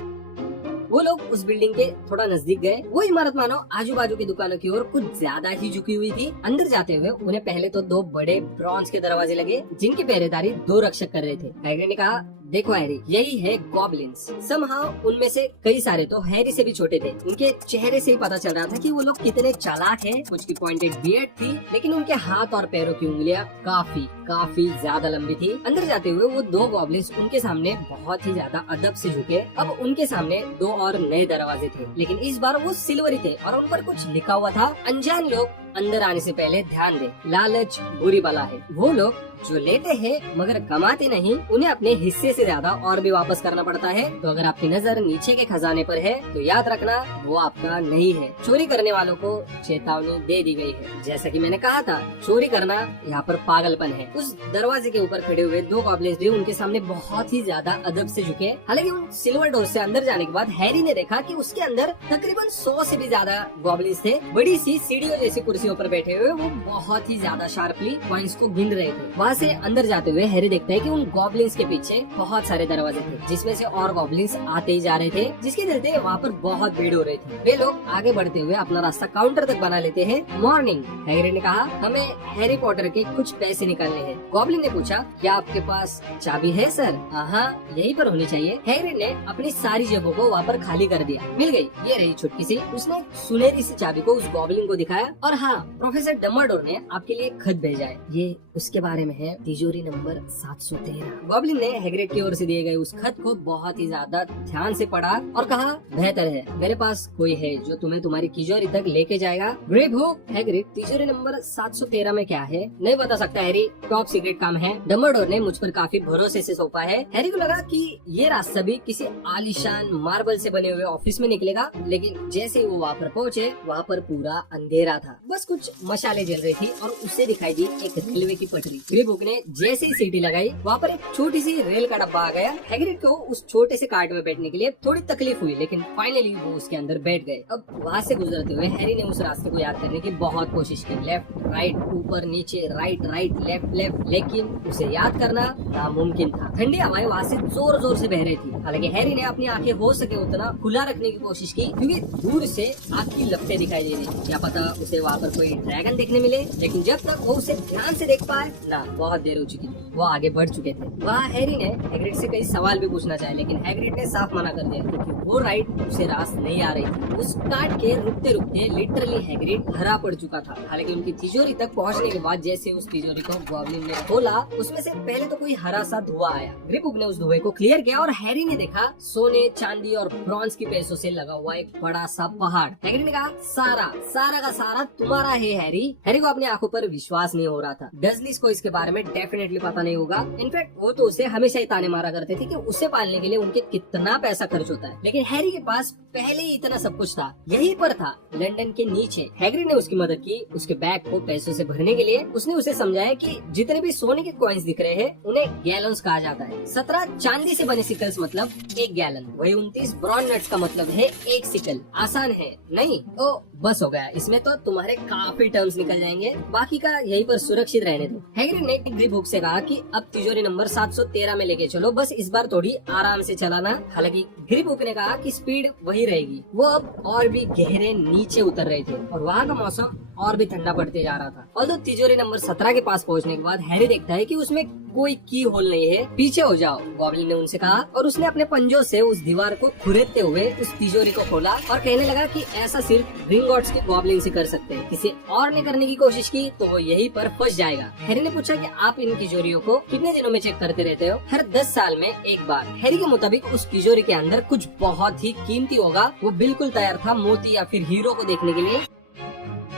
वो लोग उस बिल्डिंग के थोड़ा नजदीक गए। वो इमारत मानो आजू बाजू की दुकानों की ओर कुछ ज्यादा ही झुकी हुई थी। अंदर जाते हुए उन्हें पहले तो 2 बड़े ब्रॉन्ज के दरवाजे लगे, जिनकी पहरेदारी 2 रक्षक कर रहे थे। हैग्रिड ने कहा, देखो हैरी, यही है गॉब्लिन्स। समहाउ उनमें से कई सारे तो हैरी से भी छोटे थे। उनके चेहरे से ही पता चल रहा था कि वो लोग कितने चालाक हैं। कुछ की पॉइंटेड बियर्ड थी, लेकिन उनके हाथ और पैरों की उंगलियां काफी ज्यादा लंबी थी। अंदर जाते हुए वो 2 गॉब्लिन्स उनके सामने बहुत ही ज्यादा अदब से झुके। अब उनके सामने 2 और नए दरवाजे थे, लेकिन इस बार वो सिल्वरी थे और उन पर कुछ लिखा हुआ था, अनजान लोग अंदर आने से पहले ध्यान दे, लालच बुरी बला है। वो लोग जो लेते हैं मगर कमाते नहीं, उन्हें अपने हिस्से से ज्यादा और भी वापस करना पड़ता है। तो अगर आपकी नजर नीचे के खजाने पर है तो याद रखना वो आपका नहीं है। चोरी करने वालों को चेतावनी दे दी गई है। जैसा कि मैंने कहा था, चोरी करना यहाँ पर पागलपन है। उस दरवाजे के ऊपर खड़े हुए 2 गॉब्लिन्स भी उनके सामने बहुत ही ज्यादा अदब से झुके। हालांकि उन सिल्वर डोर से अंदर जाने के बाद हैरी ने देखा कि उसके अंदर तकरीबन 100 से भी ज्यादा गॉब्लिन्स थे। बड़ी सी सीढ़ियों जैसी कुर्सियों पर बैठे हुए वो बहुत ही ज्यादा शार्पली कॉइन्स को गिन रहे थे। वहाँ से अंदर जाते हुए हैरी देखता है कि उन गॉब्लिन्स के पीछे बहुत सारे दरवाजे थे, जिसमें से और गॉब्लिन्स आते ही जा रहे थे, जिसके चलते वहाँ पर बहुत भीड़ हो रही थी। वे लोग आगे बढ़ते हुए अपना रास्ता काउंटर तक बना लेते हैं। मॉर्निंग, हैग्रिड ने कहा, हमें हैरी पॉटर के कुछ पैसे निकालने हैं। गॉब्लिन ने पूछा, क्या आपके पास चाबी है सर? हाँ, यहीं पर होनी चाहिए। हैग्रिड ने अपनी सारी जेबों को वहाँ पर खाली कर दिया। मिल गई, ये रही छुटकी सी। उसने सुनहरी सी चाबी को उस गॉब्लिन को दिखाया और हाँ, प्रोफेसर डम्बलडोर ने आपके लिए खत भेजा है, ये उसके बारे में है, तिजोरी नंबर 713। गॉब्लिन ने हैग्रिड की ओर से दिए गए उस खत को बहुत ही ज्यादा ध्यान से पढ़ा और कहा, बेहतर है, मेरे पास कोई है जो तुम्हें तुम्हारी तिजोरी तक लेके जाएगा। ग्रेप हो हैग्रिड, तिजोरी नंबर 713 में क्या है? नहीं बता सकता हैरी, टॉप सीक्रेट काम है। डम्बलडोर ने मुझ पर काफी भरोसे से सौंपा है। हैरी को लगा कि ये रास्ता भी किसी आलीशान मार्बल से बने हुए ऑफिस में निकलेगा, लेकिन जैसे ही वो वहाँ पर पहुँचे, वहाँ पर पूरा अंधेरा था। बस कुछ मशाले जल रही थी और उससे दिखाई दी एक रेलवे की पटरी। ग्रिप ने जैसे ही सीटी लगाई, वहाँ पर एक छोटी सी रेल का डब्बा आ गया। हैग्रिड को उस छोटे से कार्ट में बैठने के लिए थोड़ी तकलीफ हुई, लेकिन फाइनली वो उसके अंदर बैठ गए। अब वहाँ से गुजरते हुए हैरी ने उस रास्ते को याद करने की बहुत कोशिश की, लेफ्ट राइट, ऊपर नीचे, राइट राइट, लेफ्ट लेफ्ट, लेकिन उसे याद करना नामुमकिन था। ठंडी हवाएं वहाँ से जोर जोर से बह रही थी। हालांकि हैरी ने अपनी आंखें हो सके उतना खुला रखने की कोशिश की, क्योंकि दूर से आग की लपटें दिखाई दे रही थी। क्या पता उसे वहाँ पर कोई ड्रैगन देखने मिले, लेकिन जब तक वो उसे ध्यान से देख पाए ना, बहुत देर हो चुकी थी। वो आगे बढ़ चुके थे। वहाँ हैरी ने हैग्रिड से कई सवाल भी पूछना चाहे, लेकिन हैग्रिड ने साफ मना कर दिया, क्योंकि वो राइड उसे रास नहीं आ रही थी। उस कार्ट के रुकते रुकते लिटरली हैग्रिड हरा पड़ चुका था। हालांकि उनकी तिजोरी तक पहुँचने के बाद जैसे उस तिजोरी को गॉब्लिन ने खोला, उसमें से पहले तो कोई हरा सा धुआं आया। ग्रिप ने उस धुएं को क्लियर किया और हैरी ने देखा सोने, चांदी और ब्रॉन्ज की पैसों से लगा हुआ एक बड़ा सा पहाड़। हैग्रिड ने कहा, सारा सारा का सारा तुम्हारा है हैरी। हैरी को अपनी आंखों पर विश्वास नहीं हो रहा था। डजलीज को इसके बारे में डेफिनेटली पता नहीं होगा। इनफैक्ट वो तो उसे हमेशा ही ताने मारा करते थे कि उसे पालने के लिए उनके कितना पैसा खर्च होता है, लेकिन हैरी के पास पहले ही इतना सब कुछ था। यहीं पर था, लंदन के नीचे। हैग्रिड ने उसकी मदद की, उसके बैग को पैसों से भरने के लिए। उसने उसे समझाया कि जितने भी सोने के कॉइन्स दिख रहे हैं उन्हें गैलन्स कहा जाता है। 17 चांदी से बने सिकल्स मतलब 1 गैलन, वही 29 ब्रॉन्ज नट्स का मतलब है 1 सिकल। आसान है नहीं? तो बस हो गया, इसमें तो तुम्हारे काफी टर्म्स निकल जाएंगे, बाकी का यहीं पर सुरक्षित रहने दो। हैग्रिड ने ग्रिप हुक से कहा कि अब तिजोरी नंबर 713 में लेके चलो, बस इस बार थोड़ी आराम से चलाना। हालांकि ग्रिप हुक ने कहा कि स्पीड वही रहेगी। वो अब और भी गहरे नीचे उतर रहे थे और वहाँ का मौसम और भी ठंडा पड़ते जा रहा था। और तिजोरी नंबर 17 के पास पहुँचने के बाद हैरी देखता है कि उसमें कोई की होल नहीं है। पीछे हो जाओ, गॉब्लिन ने उनसे कहा, और उसने अपने पंजों से उस दीवार को खुरेदते हुए उस तिजोरी को खोला और कहने लगा कि ऐसा सिर्फ ग्रिंगॉट्स के गॉब्लिन से कर सकते हैं। किसी और ने करने की कोशिश की तो वो यहीं पर फंस जाएगा। हैरी ने पूछा कि आप इन तिजोरियों को कितने दिनों में चेक करते रहते हो? हर 10 साल में एक बार। हैरी के मुताबिक उस तिजोरी के अंदर कुछ बहुत ही कीमती होगा। वो बिल्कुल तैयार था मोती या फिर हीरो को देखने के लिए,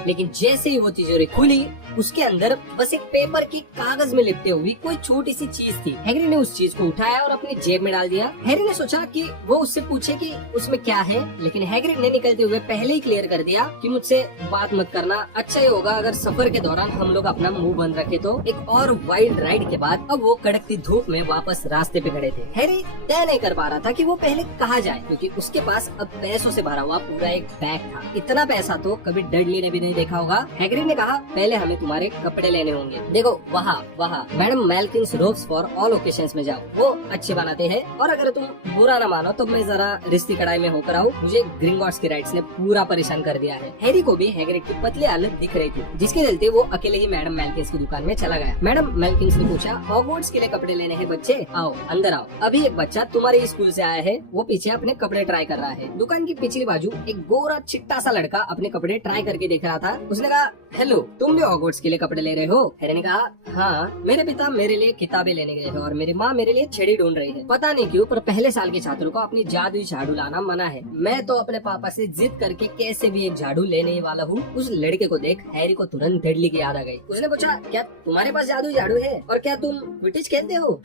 लेकिन जैसे ही वो तिजोरी खुली, उसके अंदर बस एक पेपर की कागज में लिपटे हुई कोई छोटी सी चीज थी। हैरी ने उस चीज को उठाया और अपनी जेब में डाल दिया। हैरी ने सोचा कि वो उससे पूछे कि उसमें क्या है, लेकिन हैग्रिड ने निकलते हुए पहले ही क्लियर कर दिया कि मुझसे बात मत करना, अच्छा ही होगा अगर सफर के दौरान हम लोग अपना मुंह बंद रखे तो। एक और वाइल्ड राइड के बाद अब वो कड़कती धूप में वापस रास्ते पे खड़े थे। हैरी तय नहीं कर पा रहा था कि वो पहले कहाँ जाए, क्योंकि उसके पास अब पैसों से भरा हुआ पूरा एक बैग था। इतना पैसा तो कभी डडली ने भी नहीं देखा होगा। हैग्रिड ने कहा, पहले हमें तुम्हारे कपड़े लेने होंगे। देखो वहाँ madam Malkin's robes for all occasions में जाओ, वो अच्छे बनाते हैं। और अगर तुम बुरा न मानो तो मैं जरा रिश्ती कढ़ाई में होकर आऊँ, मुझे ग्रिंगॉट्स की राइड्स ने पूरा परेशान कर दिया है। हैरी को भी हैग्रिड की पतली हालत दिख रही थी, जिसके चलते वो अकेले ही मैडम मेल्किंस की दुकान में चला गया। मैडम मेल्किंस ने पूछा, हॉगवर्ट्स के लिए कपड़े लेने हैं बच्चे? आओ अंदर आओ। अभी एक बच्चा तुम्हारे स्कूल से आया है, वो पीछे अपने कपड़े ट्राई कर रहा है। दुकान की पिछली बाजू एक गोरा चिट्टा सा लड़का अपने कपड़े ट्राई करके देख रहा था। उसने कहा, हेलो, तुम भी हॉगवर्ट्स के लिए कपड़े ले रहे हो? हैरी ने कहा, हाँ, मेरे पिता मेरे लिए किताबें लेने गए हैं और मेरी माँ मेरे लिए छड़ी ढूंढ रही है। पता नहीं क्यों, पर पहले साल के छात्रों को अपनी जादुई झाड़ू लाना मना है। मैं तो अपने पापा से जिद करके कैसे भी एक झाड़ू लेने वाला हूँ। उस लड़के को देख हैरी को तुरंत डडली की याद आ गई। उसने पूछा, क्या तुम्हारे पास जादुई झाड़ू है और क्या तुम क्विडिच खेलते हो?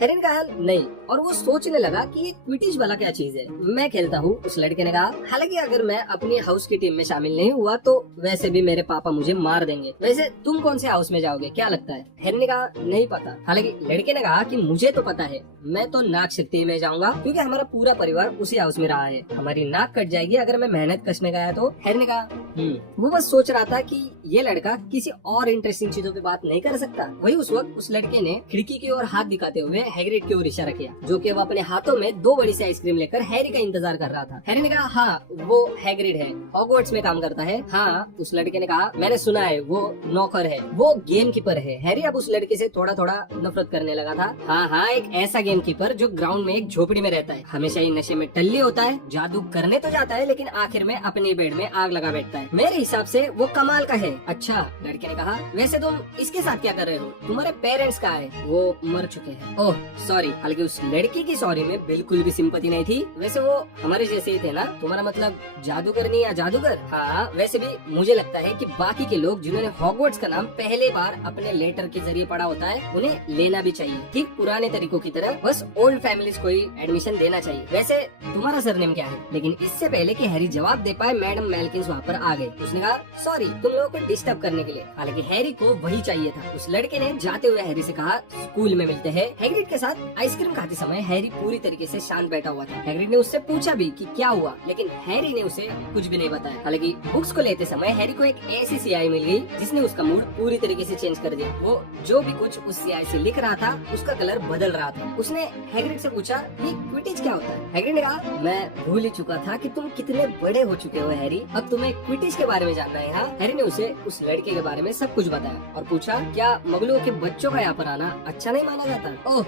हैरी ने कहा नहीं, और वो सोचने लगा कि ये क्विडिच वाला क्या चीज है। मैं खेलता हूँ, उस लड़के ने कहा। हालांकि अगर मैं अपनी हाउस की टीम में शामिल नहीं हुआ तो वैसे भी मेरे पापा मुझे मार देंगे। वैसे तुम कौन से हाउस में जाओगे, क्या लगता है? हैरी ने कहा, नहीं पता। हालांकि लड़के ने कहा कि मुझे तो पता है, मैं तो नाग शक्ति में जाऊंगा, क्योंकि हमारा पूरा परिवार उसी हाउस में रहा है। हमारी नाक कट जाएगी अगर मैं मेहनत कसने गया तो। हैरी ने कहा, वो बस सोच रहा था कि ये लड़का किसी और इंटरेस्टिंग चीजों पे बात नहीं कर सकता। वही उस वक्त उस लड़के ने खिड़की की ओर हाथ दिखाते हुए हैग्रिड की ओर इशारा किया, जो कि वो अपने हाथों में 2 बड़ी सी आइसक्रीम लेकर हैरी का इंतजार कर रहा था। हैरी ने कहा, हाँ वो हैग्रिड है, हॉगवर्ट्स में काम करता है। हाँ, उस लड़के ने कहा, मैंने सुना है वो नौकर है, वो गेम कीपर है। हैरी अब उस लड़के से थोड़ा थोड़ा नफरत करने लगा था। हाँ, एक ऐसा गेम कीपर जो ग्राउंड में एक झोपड़ी में रहता है, हमेशा ही नशे में टल्ली होता है, जादू करने तो जाता है लेकिन आखिर में अपने बेड में आग लगा बैठता है। मेरे हिसाब से वो कमाल का है। अच्छा, लड़के ने कहा, वैसे तुम इसके साथ क्या कर रहे हो? तुम्हारे पेरेंट्स कहाँ है? वो मर चुके हैं। Oh sorry. हालांकि उस लड़की की सॉरी में बिल्कुल भी सिंपैथी नहीं थी। वैसे वो हमारे जैसे ही थे ना? तुम्हारा मतलब जादूगर नहीं या जादूगर? हाँ, वैसे भी मुझे लगता है कि बाकी के लोग जिन्होंने हॉगवर्ट्स का नाम पहले बार अपने लेटर के जरिए पढ़ा होता है, उन्हें लेना भी चाहिए, ठीक पुराने तरीकों की तरह। बस ओल्ड फैमिलीज को ही एडमिशन देना चाहिए। वैसे तुम्हारा सरनेम क्या है? लेकिन इससे पहले कि हैरी जवाब दे पाए, मैडम मेल्किंस वहाँ पर आ गई। उसने कहा, सॉरी तुम लोगों को डिस्टर्ब करने के लिए। हालांकि हैरी को वही चाहिए था। उस लड़के ने जाते हुए हैरी से कहा, स्कूल में मिलते हैं। हैग्रिड के साथ आइसक्रीम खाते समय हैरी पूरी तरीके से शांत बैठा हुआ था। हैग्रिड ने उससे पूछा भी कि क्या हुआ, लेकिन हैरी ने उसे कुछ भी नहीं बताया। हालांकि बुक्स को लेते समय हैरी को एक ऐसी स्याही मिल गई जिसने उसका मूड पूरी तरीके से चेंज कर दिया। वो जो भी कुछ उस स्याही से लिख रहा था उसका कलर बदल रहा था। उसने हैग्रिड से पूछा, ये क्विडिच क्या होता है? हैग्रिड ने कहा, मैं भूल ही चुका था कि तुम कितने बड़े हो चुके हो हैरी, अब तुम्हें क्विडिच के बारे में जानना है। हाँ, हैरी ने उसे उस लड़के के बारे में सब कुछ बताया और पूछा, क्या मगलुओं के बच्चों का यहाँ पर आना अच्छा नहीं माना जाता? ओह,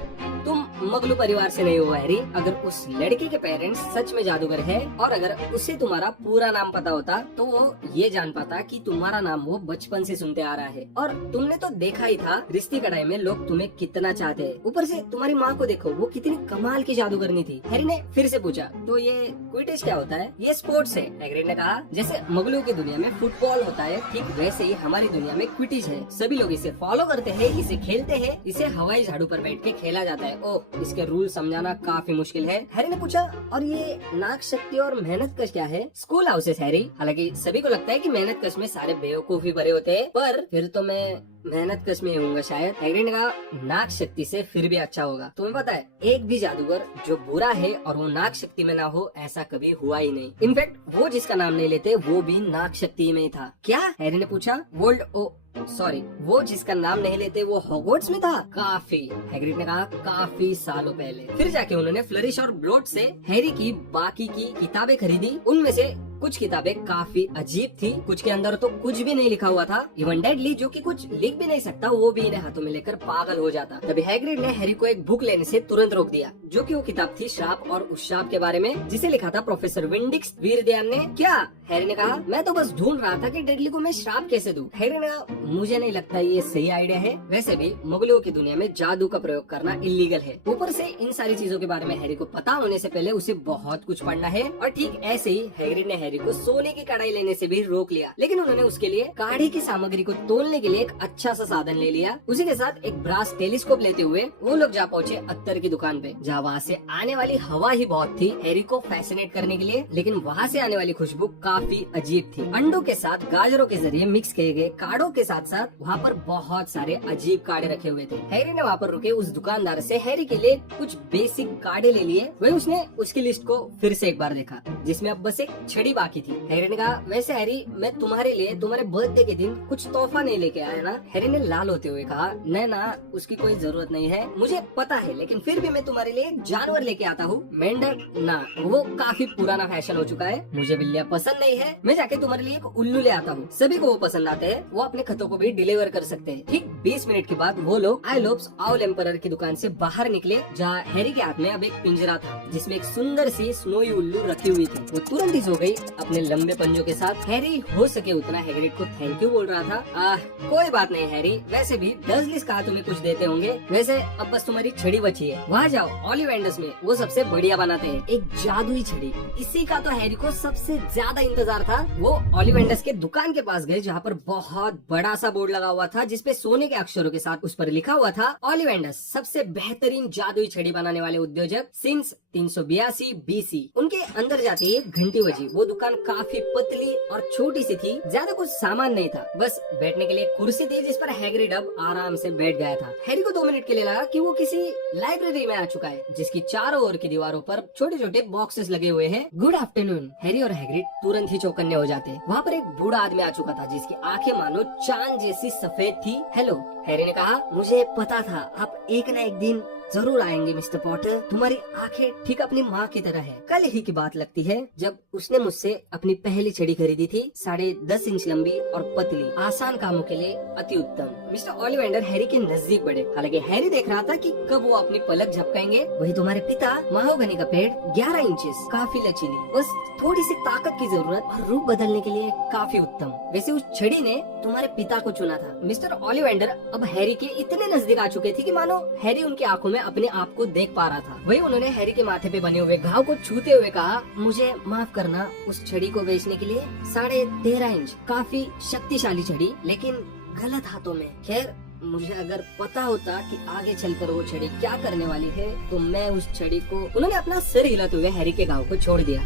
तुम मगलू परिवार से नहीं हो हैरी। अगर उस लड़के के पेरेंट्स सच में जादूगर है और अगर उसे तुम्हारा पूरा नाम पता होता तो वो ये जान पाता कि तुम्हारा नाम वो बचपन से सुनते आ रहा है। और तुमने तो देखा ही था रिश्ती कढ़ाई में लोग तुम्हें कितना चाहते हैं। ऊपर से तुम्हारी माँ को देखो, वो कितनी कमाल की जादूगरनी थी। हैरी ने फिर से पूछा, तो ये क्विडिच क्या होता है? ये स्पोर्ट्स है। हैग्रिड ने कहा, जैसे मगलुओं की दुनिया में फुटबॉल होता है, ठीक वैसे ही हमारी दुनिया में क्विडिच है। सभी लोग इसे फॉलो करते हैं, इसे खेलते हैं, इसे हवाई झाड़ू पर बैठ के खेला जाता है। ओह, इसके रूल समझाना काफी मुश्किल है। हैरी ने पूछा, और ये नाक शक्ति और मेहनत कश क्या है? School houses Harry. हालांकि सभी को लगता है कि मेहनत कश में सारे बेवकूफी भरे होते हैं, पर फिर तो मैं मेहनत कश में होऊंगा शायद। हैग्रिड ने कहा, नाक शक्ति से फिर भी अच्छा होगा। तुम्हें पता है, एक भी जादूगर जो बुरा है और वो नाक शक्ति में ना हो, ऐसा कभी हुआ ही नहीं। इनफैक्ट वो जिसका नाम नहीं लेते वो भी नाक शक्ति में ही था। क्या? हैरी ने पूछा। वो जिसका नाम नहीं लेते वो हॉगवर्ट्स में था? काफी। हैग्रिड ने कहा, काफी सालों पहले। फिर जाके उन्होंने फ्लरिश और ब्लोट से हैरी की बाकी की किताबें खरीदी। उनमें से कुछ किताबें काफी अजीब थी, कुछ के अंदर तो कुछ भी नहीं लिखा हुआ था। इवन डेडली, जो कि कुछ लिख भी नहीं सकता, वो भी इन्हें हाथों में लेकर पागल हो जाता। तभी हैग्रिड ने हैरी को एक बुक लेने से तुरंत रोक दिया, जो कि वो किताब थी श्राप और उस श्राप के बारे में जिसे लिखा था प्रोफेसर विंडिक्स वीरदयान ने। क्या? हैरी ने कहा, मैं तो बस ढूंढ रहा था कि डेडली को मैं श्राप कैसे दूं। हैरी ने कहा, मुझे नहीं लगता ये सही आइडिया है। वैसे भी मुगलों की दुनिया में जादू का प्रयोग करना इलीगल है। ऊपर से इन सारी चीजों के बारे में हैरी को पता होने से पहले उसे बहुत कुछ पढ़ना है। और ठीक ऐसे ही हैग्रिड ने हैरी को सोने की कढ़ाई लेने से भी रोक लिया, लेकिन उन्होंने उसके लिए काढ़े की सामग्री को तोलने के लिए एक अच्छा सा साधन ले लिया। उसी के साथ एक ब्रास टेलीस्कोप लेते हुए वो लोग जा पहुंचे अत्तर की दुकान पे, जहाँ वहाँ से आने वाली हवा ही बहुत थी हैरी को फैसिनेट करने के लिए। लेकिन वहाँ से आने वाली खुशबू काफी अजीब थी। अंडों के साथ गाजरों के जरिए मिक्स किए गए काढ़ों के साथ साथ वहाँ पर बहुत सारे अजीब काढ़े रखे हुए थे। हैरी ने वहाँ पर रुके उस दुकानदार से हैरी के लिए कुछ बेसिक काढ़े ले लिए। वही उसने उसकी लिस्ट को फिर से एक बार देखा, जिसमें अब बस एक छड़ी बाकी थी। हैरी ने कहा, वैसे हैरी, मैं तुम्हारे लिए तुम्हारे बर्थडे के दिन कुछ तोहफा नहीं लेके आया ना? हैरी ने लाल होते हुए कहा, नहीं ना, उसकी कोई जरूरत नहीं है, मुझे पता है, लेकिन फिर भी मैं तुम्हारे लिए एक जानवर लेके आता हूँ। मेंढक ना, वो काफी पुराना फैशन हो चुका है, मुझे बिल्लियाँ पसंद नहीं है। मैं जाके तुम्हारे लिए एक उल्लू ले आता हूँ, सभी को वो पसंद आते हैं, वो अपने खतों को भी डिलीवर कर सकते हैं। ठीक 20 मिनट के बाद वो लोग आइलोप्स आउल एम्परर की दुकान से बाहर निकले, जहाँ हैरी के हाथ में अब एक पिंजरा था जिसमें एक सुंदर सी स्नोई उल्लू रखी हुई थी। वो तुरंत ही सो गई अपने लंबे पंजों के साथ। हैरी हो सके उतना हैग्रिड को थैंक यू बोल रहा था। कोई बात नहीं हैरी, वैसे भी डर्सलीज कहा तुम्हें कुछ देते होंगे, वैसे अब बस तुम्हारी छड़ी बची है, वहाँ जाओ ओलिवेंडर्स में, वो सबसे बढ़िया बनाते हैं एक जादुई छड़ी। इसी का तो हैरी को सबसे ज्यादा इंतजार था। वो ओलिवेंडर्स के दुकान के पास गए, जहाँ पर बहुत बड़ा सा बोर्ड लगा हुआ था जिसपे सोने के अक्षरों के साथ उस पर लिखा हुआ था, ओलिवेंडर्स सबसे बेहतरीन जादुई छड़ी बनाने वाले उद्योजक सिंस 382 BC। उनके अंदर जाते ही एक घंटी बजी। वो दुकान काफी पतली और छोटी सी थी, ज्यादा कुछ सामान नहीं था, बस बैठने के लिए कुर्सी थी जिस पर हैग्रिड अब आराम से बैठ गया था। हैरी को 2 मिनट के लिए लगा कि वो किसी लाइब्रेरी में आ चुका है जिसकी चारों ओर की दीवारों पर छोटे छोटे बॉक्सेस लगे हुए हैं। Good afternoon. हैरी और हैग्रिड तुरंत ही चौकन्ने हो जाते। वहाँ पर एक बूढ़ा आदमी आ चुका था जिसकी आंखें मानो चांद जैसी सफेद थी। हेलो, हैरी ने कहा, मुझे पता था आप एक न एक दिन जरूर आएंगे मिस्टर पॉटर। तुम्हारी आंखें ठीक अपनी माँ की तरह है। कल ही की बात लगती है जब उसने मुझसे अपनी पहली छड़ी खरीदी थी, 10.5 इंच लंबी और पतली, आसान कामों के लिए अति उत्तम। मिस्टर ओलिवेंडर हैरी के नजदीक बढ़े। हालांकि हैरी देख रहा था कि कब वो अपनी पलक झपकाएंगे। वही तुम्हारे पिता महोगनी का पेड़, 11 इंचेस, काफी लचीली, बस थोड़ी सी ताकत की जरूरत और रूप बदलने के लिए काफी उत्तम। वैसे उस छड़ी ने तुम्हारे पिता को चुना था। मिस्टर ओलिवेंडर अब हैरी के इतने नजदीक आ चुके थे कि मानो हैरी उनकी आंखों में अपने आप को देख पा रहा था। वही उन्होंने हैरी के माथे पे बने हुए घाव को छूते हुए कहा, मुझे माफ करना उस छड़ी को बेचने के लिए। 13.5 इंच, काफी शक्तिशाली छड़ी, लेकिन गलत हाथों में। खैर, मुझे अगर पता होता कि आगे चलकर वो छड़ी क्या करने वाली है तो मैं उस छड़ी को। उन्होंने अपना सिर हिलाते हुए हैरी के घाव को छोड़ दिया।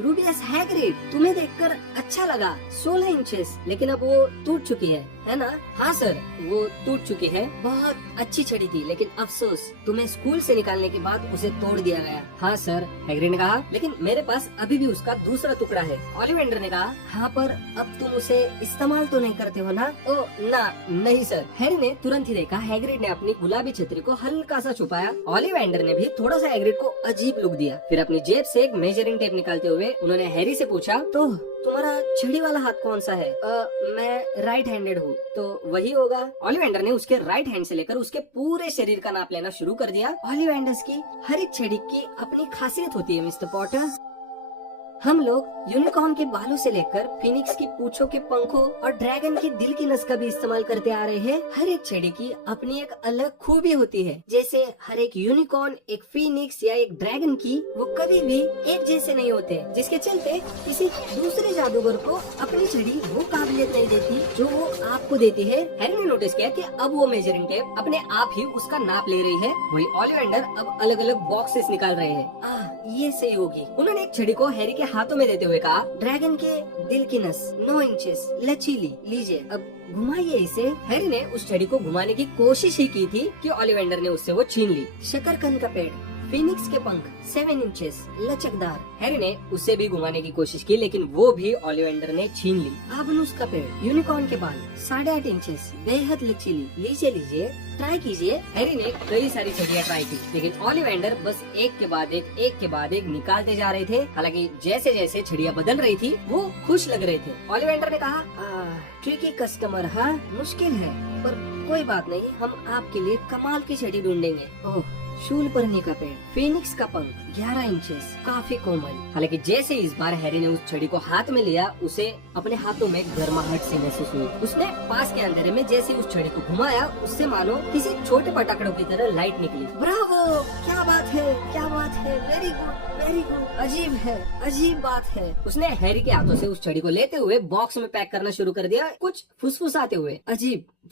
रूबियस हैग्रिड, तुम्हें देखकर अच्छा लगा। 16 इंचेस, लेकिन अब वो टूट चुकी है ना? हाँ सर, वो टूट चुकी है। बहुत अच्छी छड़ी थी, लेकिन अफसोस तुम्हें स्कूल से निकालने के बाद उसे तोड़ दिया गया। हाँ सर, हैग्रिड ने कहा, लेकिन मेरे पास अभी भी उसका दूसरा टुकड़ा है। ओलिवेंडर ने कहा, हाँ, पर अब तुम उसे इस्तेमाल तो नहीं करते हो ना? ओ ना, नहीं सर। हैरी ने तुरंत ही देखा हैग्रिड ने अपनी गुलाबी छतरी को हल्का सा छुपाया। ओलिवेंडर ने भी थोड़ा सा हैग्रिड को अजीब लुक दिया। फिर अपनी जेब से एक मेजरिंग टेप निकालते हुए उन्होंने हैरी से पूछा, तो तुम्हारा छड़ी वाला हाथ कौन सा है? मैं राइट हैंडेड हूँ। तो वही होगा। ओलिवेंडर ने उसके राइट हैंड से लेकर उसके पूरे शरीर का नाप लेना शुरू कर दिया। ओलिवेंडर्स की हर एक छड़ी की अपनी खासियत होती है मिस्टर पॉटर। हम लोग यूनिकॉर्न के बालों से लेकर फिनिक्स की पूंछों के पंखों और ड्रैगन की दिल की नस का भी इस्तेमाल करते आ रहे हैं। हर एक छड़ी की अपनी एक अलग खूबी होती है। जैसे हर एक यूनिकॉर्न, एक फिनिक्स या एक ड्रैगन की, वो कभी भी एक जैसे नहीं होते, जिसके चलते किसी दूसरे जादूगर को अपनी छड़ी वो काबिलियत नहीं देती जो वो आपको देती है। हैरी ने नोटिस किया कि अब वो मेजरिंग टेप अपने आप ही उसका नाप ले रही है। वही ओलिवेंडर अब अलग अलग बॉक्सेस निकाल रहे हैं। ये सही होगी। उन्होंने एक छड़ी को हैरी के हाथों में देते हुए कहा, ड्रैगन के दिल की नस, 9 इंचेस, लचीली, लीजिए, अब घुमाइए इसे। हैरी ने उस छड़ी को घुमाने की कोशिश ही की थी कि ओलिवेंडर ने उससे वो छीन ली। शकरकंद का पेड़, फिनिक्स के पंख, 7 इंचेस, लचकदार। हैरी ने उसे भी घुमाने की कोशिश की, लेकिन वो भी ओलिवेंडर ने छीन ली। आबनूस का पेड़, यूनिकॉर्न के बाल, 8.5 इंचेस, बेहद लचीली, लीजिए, ट्राई कीजिए। हैरी ने कई सारी छड़ियाँ ट्राई की, लेकिन ओलिवेंडर बस एक के बाद एक निकालते जा रहे थे। हालांकि जैसे जैसे छड़ियाँ बदल रही थी वो खुश लग रहे थे। ओलिवेंडर ने कहा, ट्रिकी कस्टमर, हाँ मुश्किल है, पर कोई बात नहीं, हम आपके लिए कमाल की छड़ी ढूंढेंगे। ओह, शूलपर्णी का पेड़, फिनिक्स का पंख, 11 इंचेस, काफी कोमल। हालांकि जैसे इस बार हैरी ने उस छड़ी को हाथ में लिया, उसे अपने हाथों में गर्माहट से महसूस हुई। उसने पास के अंधेरे में जैसे उस छड़ी को घुमाया, उससे मानो किसी छोटे पटाखड़ों की तरह लाइट निकली। ब्रावो, क्या बात है, वेरी गुड, अजीब बात है। उसने हैरी के हाथों से उस छड़ी को लेते हुए बॉक्स में पैक करना शुरू कर दिया, कुछ फुसफुसाते हुए।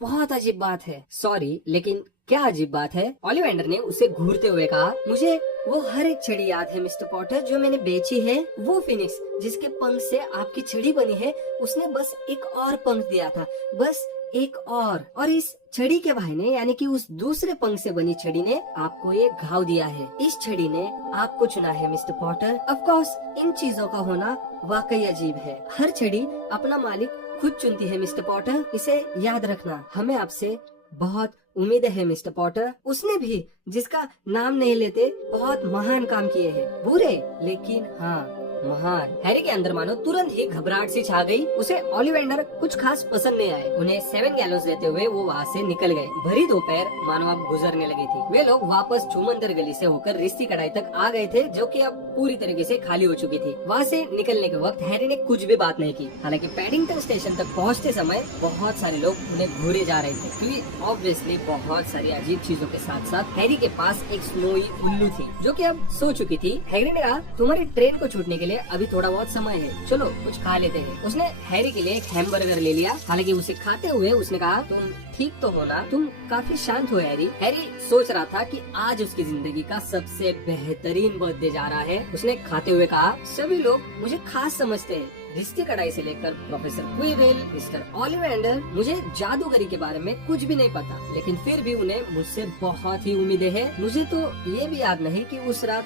बहुत अजीब बात है। सॉरी, लेकिन क्या अजीब बात है? ओलिवेंडर ने उसे घूरते हुए कहा, मुझे वो हर एक छड़ी याद है मिस्टर पॉटर जो मैंने बेची है। वो फिनिक्स जिसके पंख से आपकी छड़ी बनी है, उसने बस एक और पंख दिया था, बस एक और इस छड़ी के भाई ने, यानी कि उस दूसरे पंख से बनी छड़ी ने आपको ये घाव दिया है। इस छड़ी ने आपको चुना है mister Potter. Of course in चीजों का होना वाकई अजीब है। हर छड़ी अपना मालिक खुद चुनती है मिस्टर पॉटर, इसे याद रखना। हमें आपसे बहुत उम्मीद है मिस्टर पॉटर। उसने भी, जिसका नाम नहीं लेते, बहुत महान काम किए हैं। बुरे, लेकिन हाँ महान। हैरी के अंदर मानो तुरंत ही घबराहट सी छा गई। उसे ओलिवेंडर कुछ खास पसंद नहीं आए। उन्हें 7 गैलोस देते हुए वो वहाँ से निकल गए। भरी दोपहर मानो अब गुजरने लगी थी। वे लोग वापस चूमंदर गली से होकर रिश्ती कढ़ाई तक आ गए थे, जो कि अब पूरी तरीके से खाली हो चुकी थी। वहाँ से निकलने के वक्त हैरी ने कुछ भी बात नहीं की। हालांकि पैडिंगटन स्टेशन तक पहुँचते समय बहुत सारे लोग उन्हें घूरे जा रहे थे, क्योंकि ऑब्वियसली बहुत सारी अजीब चीजों के साथ साथ हैरी के पास एक स्नोई उल्लू थी, जो कि अब सो चुकी थी। हैरी ने कहा, तुम्हारी ट्रेन को छूटने के लिए लिए अभी थोड़ा बहुत समय है, चलो कुछ खा लेते हैं। उसने हैरी के लिए एक हैमबर्गर ले लिया। हालांकि उसे खाते हुए उसने कहा, तुम ठीक तो हो ना? तुम काफी शांत हो हैरी। हैरी सोच रहा था कि आज उसकी जिंदगी का सबसे बेहतरीन बर्थडे जा रहा है। उसने खाते हुए कहा, सभी लोग मुझे खास समझते हैं, रिश्ते कढ़ाई से लेकर प्रोफेसर क्विरेल, मिस्टर ओलिवेंडर, मुझे जादूगरी के बारे में कुछ भी नहीं पता, लेकिन फिर भी उन्हें मुझसे बहुत ही उम्मीदें हैं। मुझे तो ये भी याद नहीं कि उस रात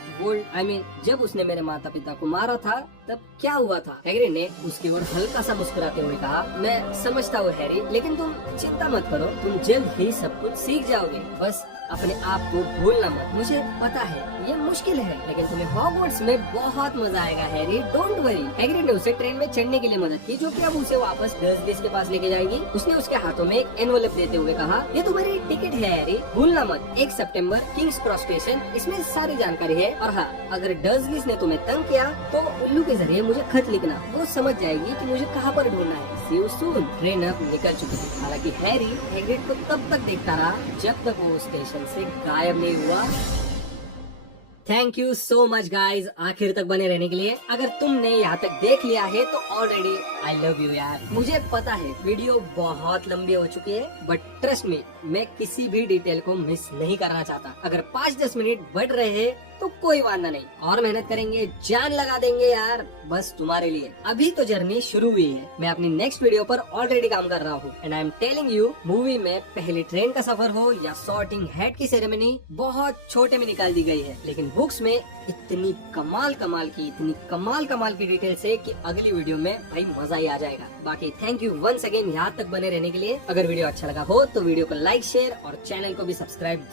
जब उसने मेरे माता पिता को मारा था तब क्या हुआ था। हैग्रिड ने उसकी ओर हल्का सा मुस्कुराते हुए कहा, मैं समझता हूँ हैरी, लेकिन तुम चिंता मत करो, तुम जल्द ही सब कुछ सीख जाओगे। बस अपने आप को भूलना मत। मुझे पता है ये मुश्किल है, लेकिन तुम्हें हॉगवर्ट्स में बहुत मजा आएगा हैरी, डोंट वरी। हैग्रिड ने उसे ट्रेन में चढ़ने के लिए मदद की, जो कि अब उसे वापस डर्सलीज के पास लेके जाएगी। उसने उसके हाथों में एक एनवलप देते हुए कहा, ये तुम्हारी टिकट है हैरी, भूलना मत, 1 सितंबर किंग्स क्रॉस स्टेशन, इसमें सारी जानकारी है। और हाँ, अगर डर्सलीज ने तुम्हें तंग किया तो उल्लू के जरिए मुझे खत लिखना, वो समझ जाएगी कि मुझे कहाँ पर ढूंढना है। See you soon। ट्रेन अब निकल चुकी थी। हालांकि हैरी हैग्रिड को तब तक देखता रहा जब तक वो स्टेशन से गायब नहीं हुआ। Thank you so much guys, आखिर तक बने रहने के लिए। अगर तुमने यहाँ तक देख लिया है तो ऑलरेडी आई लव यू यार। मुझे पता है वीडियो बहुत लंबी हो चुकी है, बट ट्रस्ट मी, मैं किसी भी डिटेल को मिस नहीं करना चाहता। अगर 5-10 मिनट बढ़ रहे हैं तो कोई वादा नहीं, और मेहनत करेंगे, जान लगा देंगे यार, बस तुम्हारे लिए। अभी तो जर्नी शुरू हुई है, मैं अपनी नेक्स्ट वीडियो पर ऑलरेडी काम कर रहा हूँ। And I am telling you, movie में पहली ट्रेन का सफर हो या सॉर्टिंग हेड की सेरेमनी, बहुत छोटे में निकाल दी गई है, लेकिन बुक्स में इतनी कमाल कमाल की डिटेल्स है कि अगली वीडियो में भाई मजा ही आ जाएगा। बाकी थैंक यू वंस अगेन यहाँ तक बने रहने के लिए। अगर वीडियो अच्छा लगा हो तो वीडियो को लाइक, शेयर और चैनल को भी सब्सक्राइब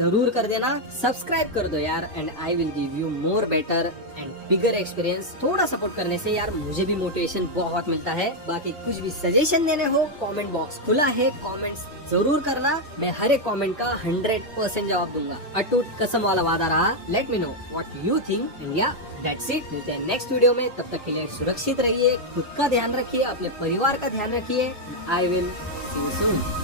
जरूर कर देना। सब्सक्राइब कर दो यार, and I will give you more better and bigger experience. थोड़ा सपोर्ट करने से यार मुझे भी मोटिवेशन बहुत मिलता है। बाकी कुछ भी सजेशन देने हो, कमेंट बॉक्स खुला है, कमेंट्स जरूर करना, मैं हर एक कमेंट का 100% जवाब दूंगा। अटूट कसम वाला वादा रहा। Let me know what you think, and या दैट्स इट। मिलते हैं नेक्स्ट वीडियो में, तब तक के लिए सुरक्षित रहिए, खुद का ध्यान रखिए, अपने परिवार का ध्यान रखिए। I will see you soon.